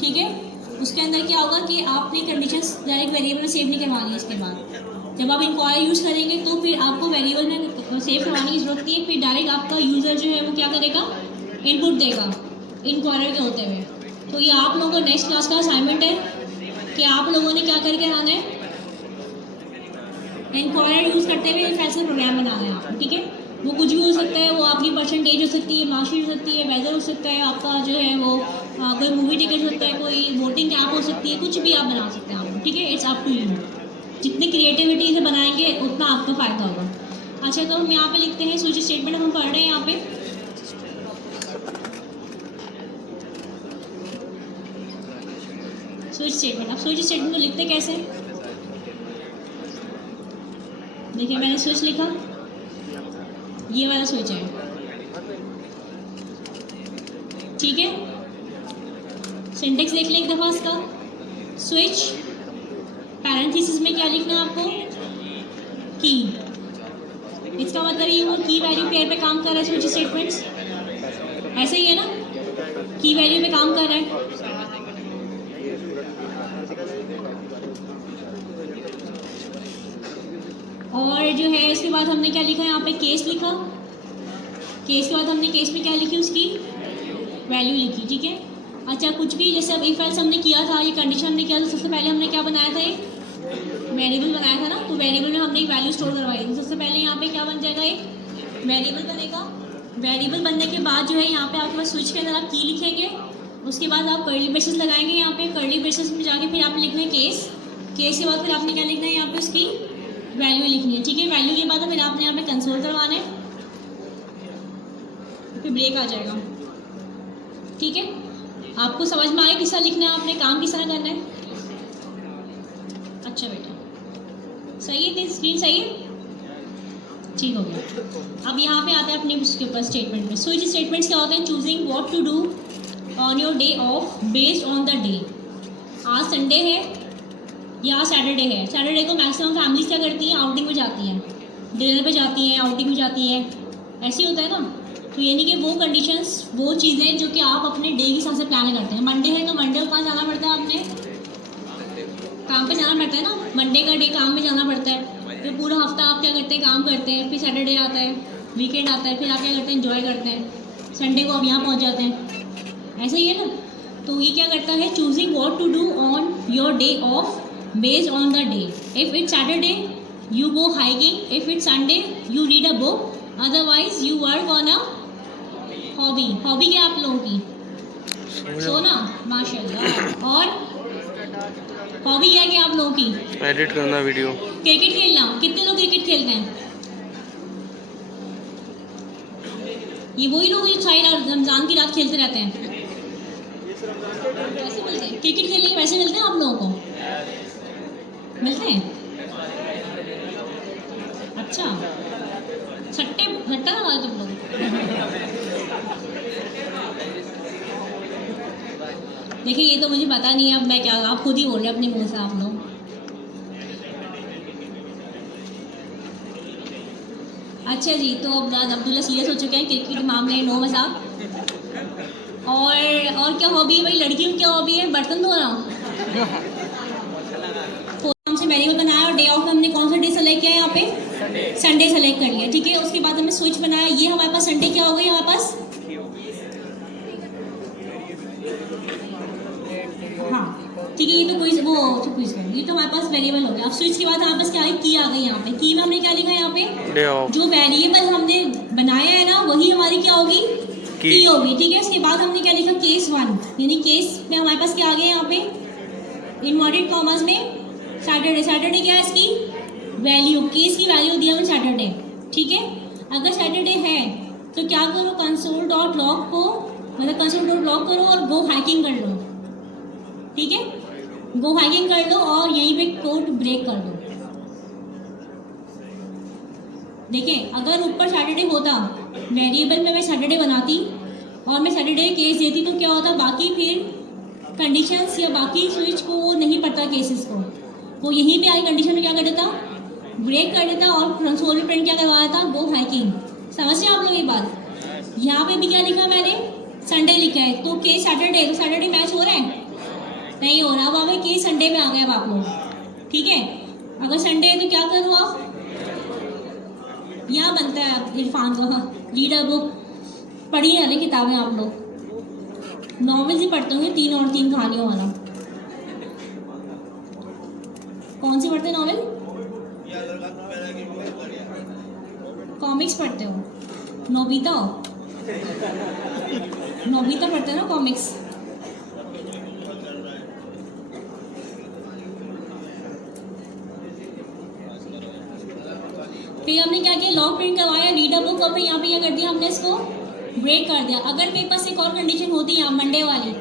ठीक है। उसके अंदर क्या होगा कि आपने कंडीशंस डायरेक्ट वेरिएबल में सेव नहीं करवानी है। इसके बाद जब आप इंक्वायर यूज़ करेंगे तो फिर आपको वेरिएबल में सेव करवाने की जरूरत नहीं है। फिर डायरेक्ट आपका यूज़र जो है वो क्या करेगा? इनपुट देगा इंक्वायर के होते हुए। तो ये आप लोगों को नेक्स्ट क्लास का असाइनमेंट है कि आप लोगों ने क्या करके आना है? इंक्वायर यूज़ करते हुए फैसल प्रोग्राम बनाना है आपको। ठीक है, वो कुछ भी हो सकता है, वो आपकी परसेंटेज हो सकती है, मार्कशीट हो सकती है, वेदर हो सकता है आपका जो है वो कोई मूवी टिकट हो सकता है, कोई वोटिंग ऐप हो सकती है, कुछ भी आप बना सकते हैं आप, ठीक है। इट्स अप टू यू, जितनी क्रिएटिविटी से बनाएंगे उतना आपको फ़ायदा होगा। अच्छा, तो हम यहाँ पे लिखते हैं स्विच स्टेटमेंट, हम पढ़ रहे हैं यहाँ पे स्विच स्टेटमेंट। अब स्विच स्टेटमेंट को लिखते कैसे, देखिए मैंने स्विच लिखा, ये वाला स्विच है, ठीक है। सिंटेक्स देख लें एक दफ़ा इसका, स्विच पैरेंथेसिस में क्या लिखना है आपको, की। इसका मतलब ये वो की वैल्यू पेयर पे काम कर रहा है स्विच स्टेटमेंट्स, ऐसे ही है ना, की वैल्यू पे काम कर रहा है। और जो है इसके बाद हमने क्या लिखा है यहाँ पे, केस लिखा। केस के बाद हमने केस में क्या लिखी, उसकी वैल्यू लिखी, ठीक है। अच्छा, कुछ भी जैसे अब इफ एल्स हमने किया था, ये कंडीशन हमने किया था, सबसे पहले हमने क्या बनाया था, एक वेरिएबल बनाया था ना, तो वेरिएबल में हमने एक वैल्यू स्टोर करवाई थी। सबसे पहले यहाँ पे क्या बन जाएगा, एक वेरिएबल बनेगा। वेरिएबल बनने के बाद जो है यहाँ पे आपके पास स्विच के अंदर आप की लिखेंगे, उसके बाद आप कर्ली ब्रेसेस लगाएंगे। यहाँ पे कर्ली ब्रेसेस में जाके फिर आप लिखना है केस। केस के बाद फिर आपने क्या लिखना है, यहाँ पे उसकी वैल्यू लिखनी है, ठीक है। वैल्यू के बाद फिर आपने यहाँ पे कंसोल करवाना है, फिर ब्रेक आ जाएगा, ठीक है। आपको समझ में आया किस तरह लिखना है, आपने काम किस तरह करना है। अच्छा बेटा, सही है, स्क्रीन सही है, ठीक हो गया। अब यहाँ पे आते हैं अपने उसके ऊपर स्टेटमेंट में। स्विच स्टेटमेंट्स क्या होते हैं, choosing what to do on your day off based on the day. आज संडे है या सैटरडे है, सैटरडे को मैक्सिमम फैमिलीज क्या करती हैं, आउटिंग में जाती हैं, डिनर पे जाती हैं, आउटिंग में जाती हैं, ऐसे ही होता है ना। तो यानी कि वो कंडीशंस, वो चीज़ें जो कि आप अपने डे के हिसाब से प्लान करते हैं। मंडे है तो मंडे को कहाँ जाना पड़ता है, आपने काम पे जाना पड़ता है ना, मंडे का डे काम पे जाना पड़ता है। फिर पूरा हफ्ता आप क्या करते हैं, काम करते हैं, फिर सैटरडे आता है, वीकेंड आता है, फिर आप क्या करते हैं, एंजॉय करते हैं, संडे को आप यहाँ पहुँच जाते हैं, ऐसे ही है ना। तो ये क्या करता है, choosing what to do on your day off based on the day. If it's Saturday, you go hiking. If it's Sunday, you read a book. Otherwise, you work on a hobby. Hobby क्या आप लोगों की, सोना, माशाल्लाह। और hobby क्या है आप लोगों की, एडिट करना वीडियो। क्रिकेट खेलना। कितने लोग क्रिकेट खेलते हैं, ये वही लोग जो सारी रात रमजान की रात खेलते रहते हैं, पैसे मिलते हैं क्रिकेट खेलने के, पैसे मिलते हैं आप लोगों को, मिलते हैं। अच्छा, सट्टा ना वाले तुम लोग। देखिए ये तो मुझे पता नहीं है, अब मैं क्या, आप खुद ही बोल रहे हैं अपने मुंह से आप लोग। अच्छा जी, तो अब अब्दुल्ला सीरियस हो चुके हैं क्रिकेट के मामले, नो मजाक। और क्या हॉबी है भाई, लड़कियों की क्या हॉबी है, बर्तन धोना। हमसे वेरिएबल बनाया और डे ऑफ में हमने कौन सा डे सेलेक्ट किया है, यहाँ पे संडे सेलेक्ट कर लिया, ठीक है। उसके बाद हमने स्विच बनाया, ये हमारे पास संडे क्या हो गई, हमारे पास, हाँ ठीक है। ये तो कोई वो ये तो हमारे पास वेरिएबल हो गया। अब स्विच के बाद हमारे पास क्या है, की आ गई। यहाँ पे की में हमने क्या लिखा है, यहाँ पे जो वेरिएबल हमने बनाया है ना, वही हमारी क्या होगी, की होगी, ठीक है। उसके बाद हमने क्या लिखा, केस 1, यानी केस में हमारे पास क्या आ गया, यहाँ पे इनवर्टेड कॉमर्स में सैटरडे। सैटरडे क्या है इसकी वैल्यू, केस की वैल्यू दी हमें सैटरडे, ठीक है। अगर सैटरडे है तो क्या करो, कंसोल डॉट लॉग को, मतलब कंसोल डॉट लॉग करो और गो हैकिंग कर लो, ठीक है। गो हैकिंग कर लो और यहीं पे कोड ब्रेक कर दो। देखिए अगर ऊपर सैटरडे होता, वेरिएबल में मैं सैटरडे बनाती और मैं सैटरडे केस देती, तो क्या होता, बाकी फिर कंडीशंस या बाकी स्विच को नहीं पता केसेस को, वो यहीं पे आई कंडीशन में क्या कर देता, ब्रेक कर देता और कंसोल में प्रिंट क्या करवाया था, गो हैकिंग। समझ रहे आप लोग ये बात। यहाँ पे भी क्या लिखा मैंने, संडे लिखा है, तो केस सैटरडे, तो सैटरडे मैच हो रहा है, नहीं हो रहा। अब हमें केस संडे में आ गए अब आप लोग, ठीक है। अगर संडे है तो क्या करो आप, यहाँ बनता है इरफान को, हाँ रीडर बुक पढ़ी है, किताबें आप लोग नॉवेल्स ही पढ़ते होंगे, 3 और 3 कहानियों वाला। कौन सी पढ़ते नॉवेल, कॉमिक कॉमिक्स पढ़ते हो? नोबिता हो? नोबिता पढ़ते हो ना कॉमिक्स? फिर हमने क्या किया, लॉग प्रिंट करवाया, रीड अ बुक, और फिर यहाँ पे क्या कर दिया हमने इसको ब्रेक कर दिया। अगर मेरे पास एक और कंडीशन होती यहाँ मंडे वाली,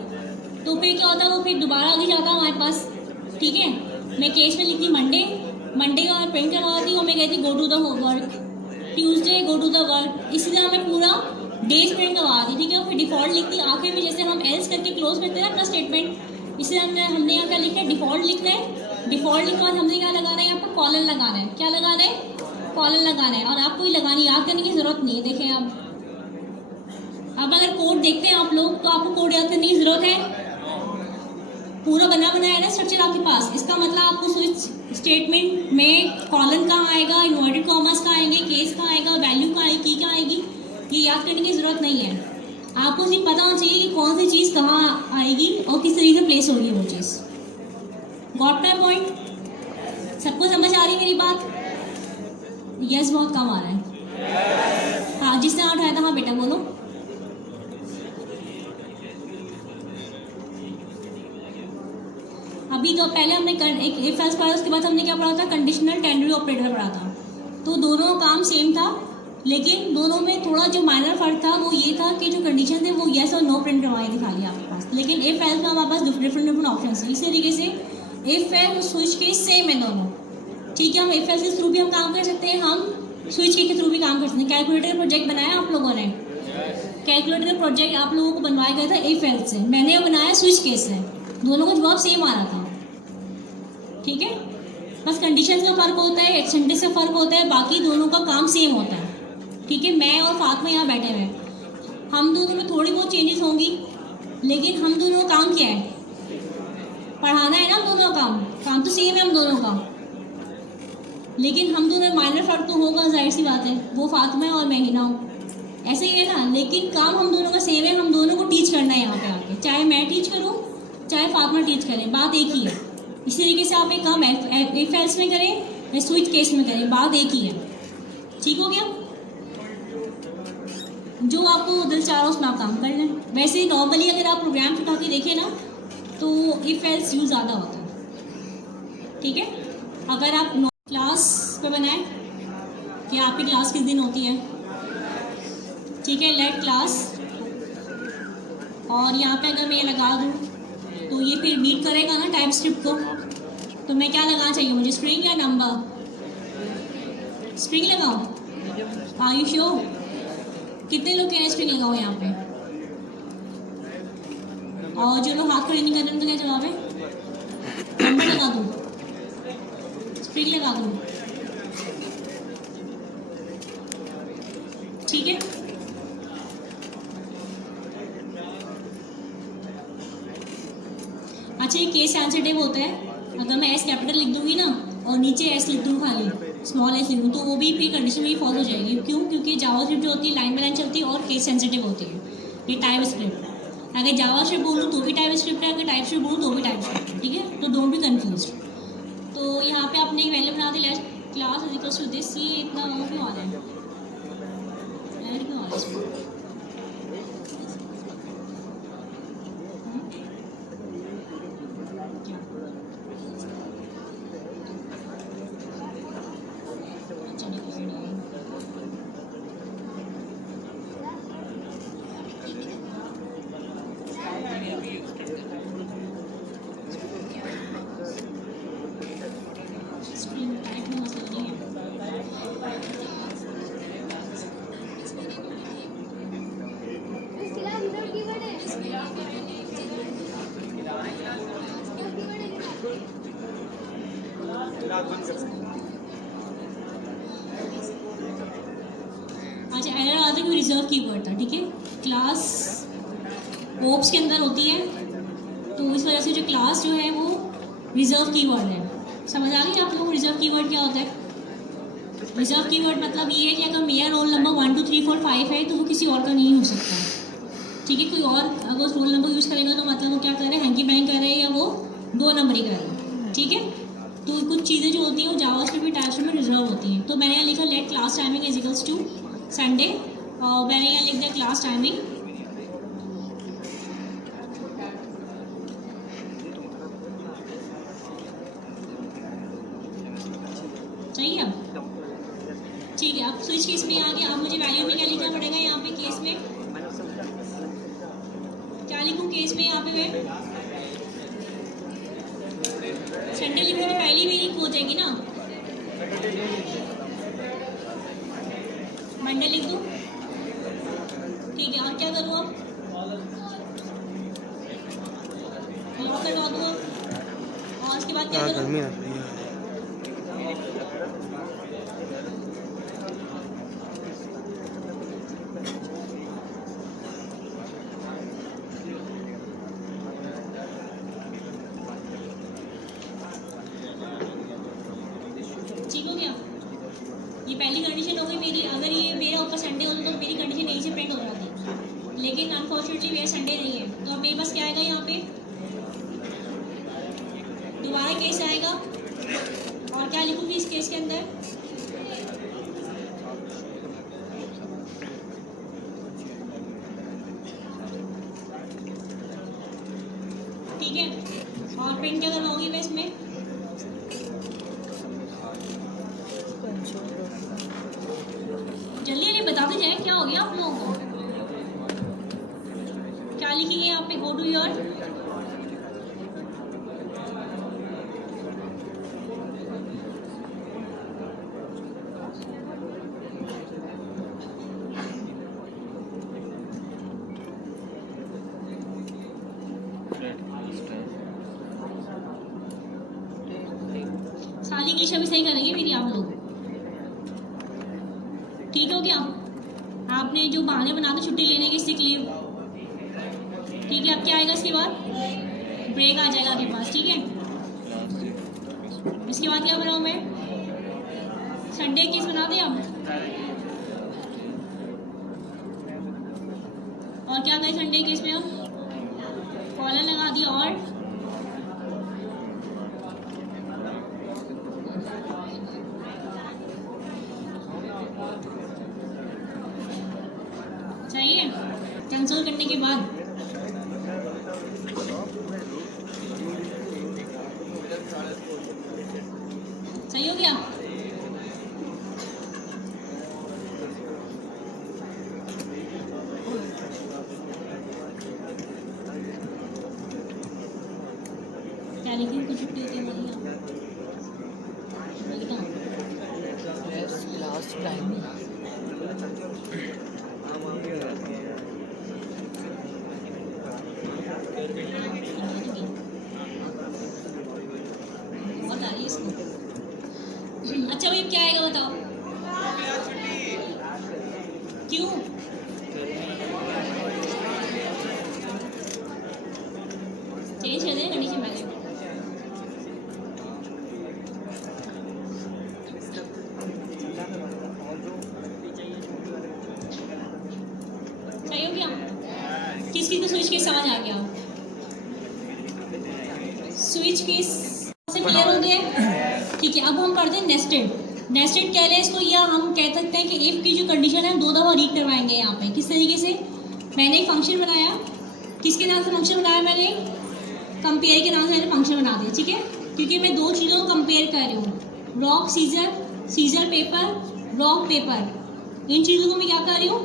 तो फिर क्या होता, वो फिर दोबारा आगे जाता हमारे पास। ठीक है, मैं केस में लिखती मंडे का प्रिंट करवाती और मैं कहती go to the work, Tuesday go to the work, इसी तरह मैं पूरा डेज प्रिंट करवाती। ठीक है, फिर डिफ़ॉल्ट लिखती आखिर में, जैसे हम एल्स करके क्लोज करते हैं अपना स्टेटमेंट, इसी तरह हमने यहाँ क्या लिखना है, डिफ़ॉल्ट लिखना है। डिफ़ॉल्ट लिखने के बाद हमने क्या लगाना है, यहाँ पर कॉलन लगाना है। क्या लगाना है? कॉलन लगाना है। और आपको ये लगानी, याद करने की ज़रूरत नहीं है। देखें अब अगर कोड देखते हैं आप लोग, तो आपको कोड याद करने की ज़रूरत है? पूरा बना बनाया है ना स्ट्रक्चर आपके पास। इसका मतलब आपको स्विच स्टेटमेंट में कॉलन कहाँ आएगा, इन्वर्टेड कॉमर्स कहाँ आएंगे, केस कहाँ आएगा, वैल्यू कहाँ आएगी, की क्या आएगी, ये याद करने की ज़रूरत नहीं है। आपको सिर्फ पता होना चाहिए कि कौन सी चीज़ कहाँ आएगी और किस तरीके से प्लेस होगी वो चीज़। Got my point? सबको समझ आ रही है मेरी बात? यस, बहुत कम आ रहा है। हाँ, जिसने हाथ उठाया था, हाँ बेटा बोलो। अभी तो पहले हमने एक इफ एल्स पढ़ा, उसके बाद हमने क्या पढ़ा था, कंडीशनल टेनरी ऑपरेटर पढ़ा था। तो दोनों काम सेम था, लेकिन दोनों में थोड़ा जो माइनर फर्क था वो ये था कि जो कंडीशन थे वो येस और नो प्रिंट करवाए दिखा लिया आपके पास। लेकिन इफ एल्स में हमारे पास डिफरेंट ऑप्शन है। इसी तरीके से इफ एल्स और स्विच केस सेम है दोनों। ठीक है, हम इफ एल्स के थ्रू भी हम काम कर सकते हैं, हम स्विच के थ्रू भी काम कर सकते हैं। कैलकुलेटर प्रोजेक्ट बनाया आप लोगों ने? कैलकुलेटर प्रोजेक्ट आप लोगों को बनवाया गया था इफ एल्स से, मैंने बनाया स्विच केस से। दोनों को जवाब सेम आ रहा था। ठीक है, बस कंडीशंस का फ़र्क होता है, एक्सटेंडेड का फ़र्क होता है, बाकी दोनों का काम सेम होता है। ठीक है, मैं और फातिमा यहाँ बैठे हुए हैं, हम दोनों में थोड़ी बहुत चेंजेस होंगी, लेकिन हम दोनों का काम क्या है? पढ़ाना है ना। हम दोनों का काम तो सेम है हम दोनों का, लेकिन हम दोनों में माइनर फ़र्क तो होगा, जाहिर सी बात है। वो फातिमा है और मैं ही ना हूँ, ऐसे ही है ना। लेकिन काम हम दोनों का सेम है, हम दोनों को टीच करना है यहाँ पे आके, चाहे मैं टीच करूँ चाहे फातिमा टीच करें, बात एक ही है। इसी तरीके से आप एक काम इफ एल्स में करें या स्विच केस में करें, बात एक ही है। ठीक हो गया? जो आपको दिल चाह रहा उसमें आप काम कर लें। वैसे नॉर्मली अगर आप प्रोग्राम उठा के देखें ना, तो इफ एल्स यूज ज़्यादा होता है। ठीक है, अगर आप क्लास पे बनाएं कि आपकी क्लास किस दिन होती है, ठीक है, लेट क्लास, और यहाँ पे अगर मैं ये लगा दूँ तो ये फिर रीड करेगा ना टाइप स्क्रिप्ट को। तो मैं क्या लगाना चाहिए मुझे, स्ट्रिंग या नंबर? स्ट्रिंग लगाऊं? Are you sure? कितने लोग कह रहे हैं स्ट्रिंग लगाओ यहाँ पे? और जो लोग हाथ खड़े नहीं कर रहे उनका क्या जवाब है? नंबर लगा दूँ, स्ट्रिंग लगा दूँ? ठीक है, अच्छा ये केस सेंसिटिव होता है। अगर मैं एस कैपिटल लिख दूंगी ना और नीचे एस लिख दूँ, खाली स्मॉल एस लिख दूँ, तो वो भी फिर कंडीशन भी फॉलो हो जाएगी। क्यों? क्योंकि जावास्क्रिप्ट जो होती है लाइन बाय लाइन चलती है और केस सेंसिटिव होती है। ये टाइप स्क्रिप्ट, अगर जावास्क्रिप्ट बोलूँ तो भी टाइप स्क्रिप्ट है, अगर टाइप स्क्रिप्ट बोलूँ तो भी टाइप स्क्रिप्ट है। ठीक है, तो डोंट बी कंफ्यूज। तो यहाँ पे आपने एक वैल्यू बना दी, let class is equals to this. ये इतना क्यों आ रहा है, क्यों आ रहा है इसमें? अच्छा, एरर आता है कि रिजर्व कीवर्ड था। ठीक है, क्लास ओप्स के अंदर होती है, तो इस वजह से जो क्लास जो है वो रिजर्व कीवर्ड है। समझ आ गई आप लोगों को रिजर्व कीवर्ड क्या होता है? रिजर्व कीवर्ड मतलब ये है कि अगर मेरा रोल नंबर 1 2 3 4 5 है तो वो किसी और का नहीं हो सकता। ठीक है, कोई और अगर उस रोल नंबर यूज़ करेगा तो मतलब वो क्या कर रहे हैं, हैंकी बैंग कर रहे हैं, या वो 2 नंबर ही कर रहे हैं। ठीक है, तो कुछ चीज़ें जो होती हैं वो जावास्क्रिप्ट भी टाइप्स में रिजर्व होती हैं। तो मैंने यहाँ लिखा let class timing is equals to Sunday, और मैंने यहाँ लिख दिया क्लास टाइमिंग। सही है। ठीक है, अब स्विच केस में आ गया। अब मुझे वैल्यू में क्या लिखना पड़ेगा यहाँ पे केस में? क्या लिखूँ केस में यहाँ पे मैं? संडे लिखूँ तो पहली वीक हो जाएगी ना, मंडे लिख दूँ? ठीक है, अब क्या करूँ? अब लॉक करवा दूँ अब, और उसके बाद क्या करूँ? ठीक हो गया? ये पहली कंडीशन हो गई मेरी। अगर ये मेरा ऊपर संडे होता तो मेरी कंडीशन यहीं से प्रिंट हो जाती, लेकिन अनफॉर्चुनेटली मेरा संडे नहीं है। तो अब मेरे पास क्या आएगा यहाँ पे? दोबारा केस आएगा, और क्या लिखूँगी इस केस के अंदर? ठीक है, और प्रिंट क्या करवाऊंगी मैं इसमें? जल्दी जल्दी बताते जाए क्या हो गया आप लोगों को। क्या लिखेंगे यहाँ पे? गो टू योर सारी इंग्लिश अभी सही करेंगे मेरी आप लोग। ठीक हो गया? आपने जो बहाने बनाते छुट्टी लेने की, सिक लीव, ठीक है। अब क्या आएगा इसके बाद? ब्रेक आ जाएगा आपके पास, ठीक है। इसके बाद क्या बनाऊँ मैं? संडे केस बना दें अब, और क्या करें संडे केस में? अब कॉलर लगा दिया, और सही है। कैंसिल करने के बाद सही हो गया? क्या लिखें? कुछ छुट्टी होती है हमारी यहाँ। लास्ट टाइम बहुत आ रही है इसको। अच्छा भाई, क्या आएगा बताओ? क्यों? चेंज कर दें कंडीशन पहले। सही हो गया? किस किस को स्विच केस समझ आ गया? स्विच केस से क्लियर हो गया? ठीक है, अब हम पढ़ते हैं नेस्टेड। नेस्टेड कह रहे हैं इसको, या हम कह सकते हैं कि इफ की जो कंडीशन है 2 दफ़ा रीड करवाएंगे यहाँ पे। किस तरीके से? मैंने एक फंक्शन बनाया। किसके नाम से फंक्शन बनाया मैंने? कंपेयर के नाम से मैंने फंक्शन बना दिया, ठीक है। क्योंकि मैं 2 चीज़ों को कंपेयर कर रही हूँ, rock scissor, scissor paper, rock paper. इन चीज़ों को मैं क्या कर रही हूँ?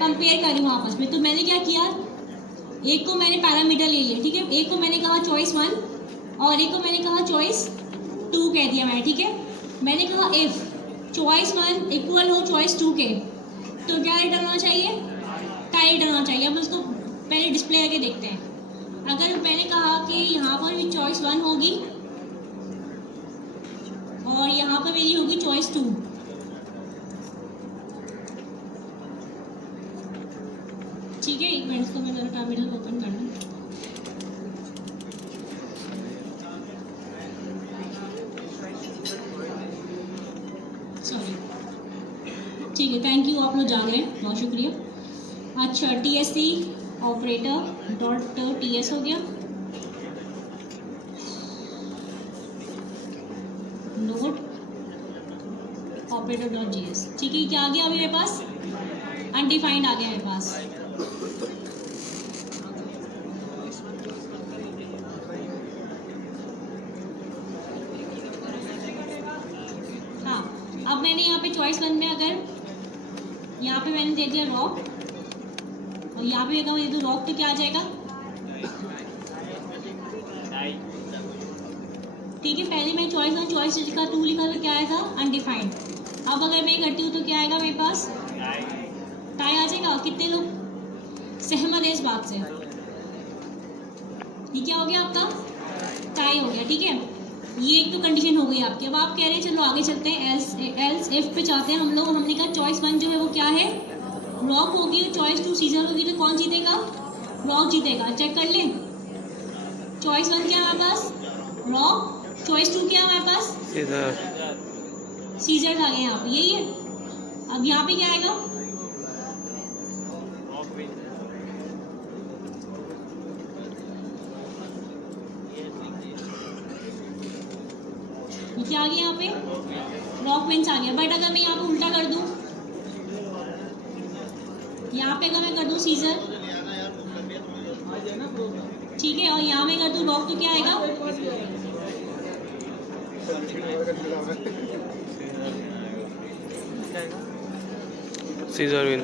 कंपेयर कर रही हूँ आपस में। तो मैंने क्या किया? एक को मैंने पैरामीटर ले लिया, ठीक है। एक को मैंने कहा चॉइस 1 और एक को मैंने कहा चॉइस 2 कह दिया मैंने, ठीक है। मैंने कहा इफ़ चॉइस 1 इक्वल हो चॉइस 2 के, तो क्या रिटर्न होना चाहिए? टाई रिटर्न होना चाहिए। अब उसको पहले डिस्प्ले करके देखते हैं। अगर मैंने कहा कि यहाँ पर भी चॉइस 1 होगी और यहाँ पर मेरी होगी चॉइस 2, ठीक है। एक मिनट, इसको मैं ज़रा टर्मिनल ओपन कर लूँ। सॉरी, ठीक है, थैंक यू, आप लोग जा गए, बहुत शुक्रिया। अच्छा, TSC ऑपरेटर डॉट TS हो गया, नोट ऑपरेटर डॉट GS, ठीक है। क्या आ गया अभी मेरे पास? अनडिफाइंड आ गया मेरे पास। हाँ, अब मैंने यहाँ पे चॉइस 1 में अगर यहाँ पे मैंने दे दिया रॉक और यहाँ पे अगर मैं दे दूँ रॉक तो क्या आ जाएगा? ठीक है, पहले मैं चॉइस 1 चॉइस का 2 लिखा तो क्या आया था? अनडिफाइंड। अब अगर मैं करती हूँ तो क्या आएगा मेरे पास? टाई आ जाएगा। कितने लोग सहमत है इस बात से? ये क्या हो गया आपका? टाई हो गया। ठीक है, ये एक तो कंडीशन हो गई आपकी। अब आप कह रहे हैं चलो आगे चलते हैं, एल्स इफ पे चाहते हैं हम लोग। हमने कहा चॉइस 1 जो है वो क्या है? रॉक होगी। चॉइस 2 सीजर होगी तो कौन जीतेगा? रॉक जीतेगा। चेक कर लें, चॉइस 1 क्या है हमारे पास? रॉक। चॉइस 2 क्या है हमारे पास? सीजर आ गए यहाँ पे, यही है। अब यहाँ पे क्या आएगा? ये क्या आ गया यहाँ पे? रॉक विंस आ गया। बट अगर मैं यहाँ पे उल्टा कर दूँ, यहाँ पे अगर मैं कर दूँ सीजर, ठीक है, और यहाँ में कर दूँ रॉक तो क्या आएगा? Caesar win.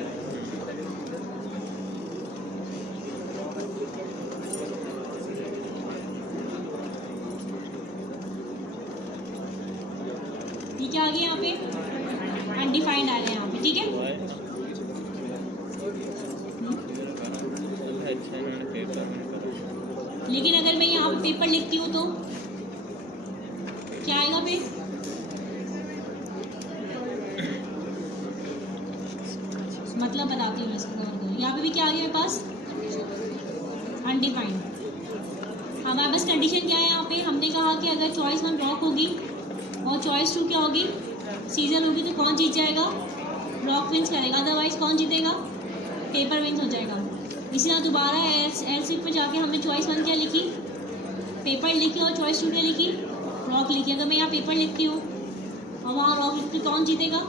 ये क्या आ गया यहाँ पे? अनडिफाइंड आ गया यहाँ पे। ठीक है, लेकिन अगर मैं यहाँ पे पेपर लिखती हूँ तो क्या आएगा पे? मतलब बताती हूँ मैं इसको। यहाँ पे भी क्या आ गया मेरे पास? अनडिफाइंड। हमारे पास कंडीशन क्या है यहाँ पे? हमने कहा कि अगर चॉइस 1 रॉक होगी और चॉइस 2 क्या होगी? सीजर होगी तो कौन जीत जाएगा? रॉक विंस करेगा। अदरवाइज कौन जीतेगा? पेपर विंस हो जाएगा। इसी तरह दोबारा एलसीफ में जाके हमने चॉइस 1 क्या लिखी? पेपर लिखी। और चॉइस 2 क्या लिखी? रॉक लिखी। अगर मैं यहाँ पेपर लिखती हूँ और वहाँ रॉक लिखती हूँ, कौन जीतेगा?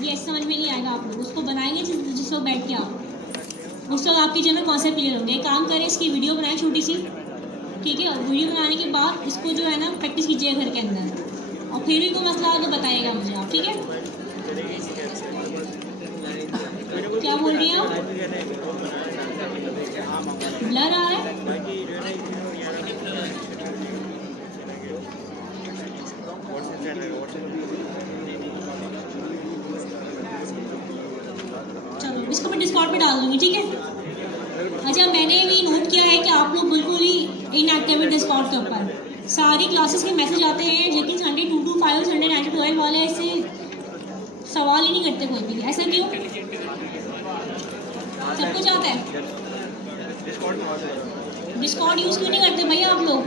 ये समझ में नहीं आएगा। आप लोग उसको बनाएंगे जिस वक्त बैठ के आप, उस वक्त आपके जनरल कॉन्सेप्ट क्लियर होंगे। एक काम करें, इसकी वीडियो बनाएं छोटी सी, ठीक है, और वीडियो बनाने के बाद इसको जो है ना प्रैक्टिस कीजिएगा घर के अंदर, और फिर भी कोई मसला हो तो बताइएगा मुझे आप, ठीक है? क्या बोल रही हैं आप? ब्लर आ रहा है? चलो इसको मैं डिस्कॉर्ड पे डाल दूंगी, ठीक है? अच्छा, मैंने भी नोट किया है कि आप लोग बिल्कुल ही इनएक्टिव है डिस्कॉर्ड के ऊपर। सारी क्लासेस के मैसेज आते हैं, लेकिन संडे 2 to 5 संडे 9 to 12 वाले ऐसे सवाल ही नहीं करते कोई भी। ऐसा क्यों? सब कुछ आता है। डिस्कॉर्ड यूज़ क्यों नहीं करते भैया आप लोग?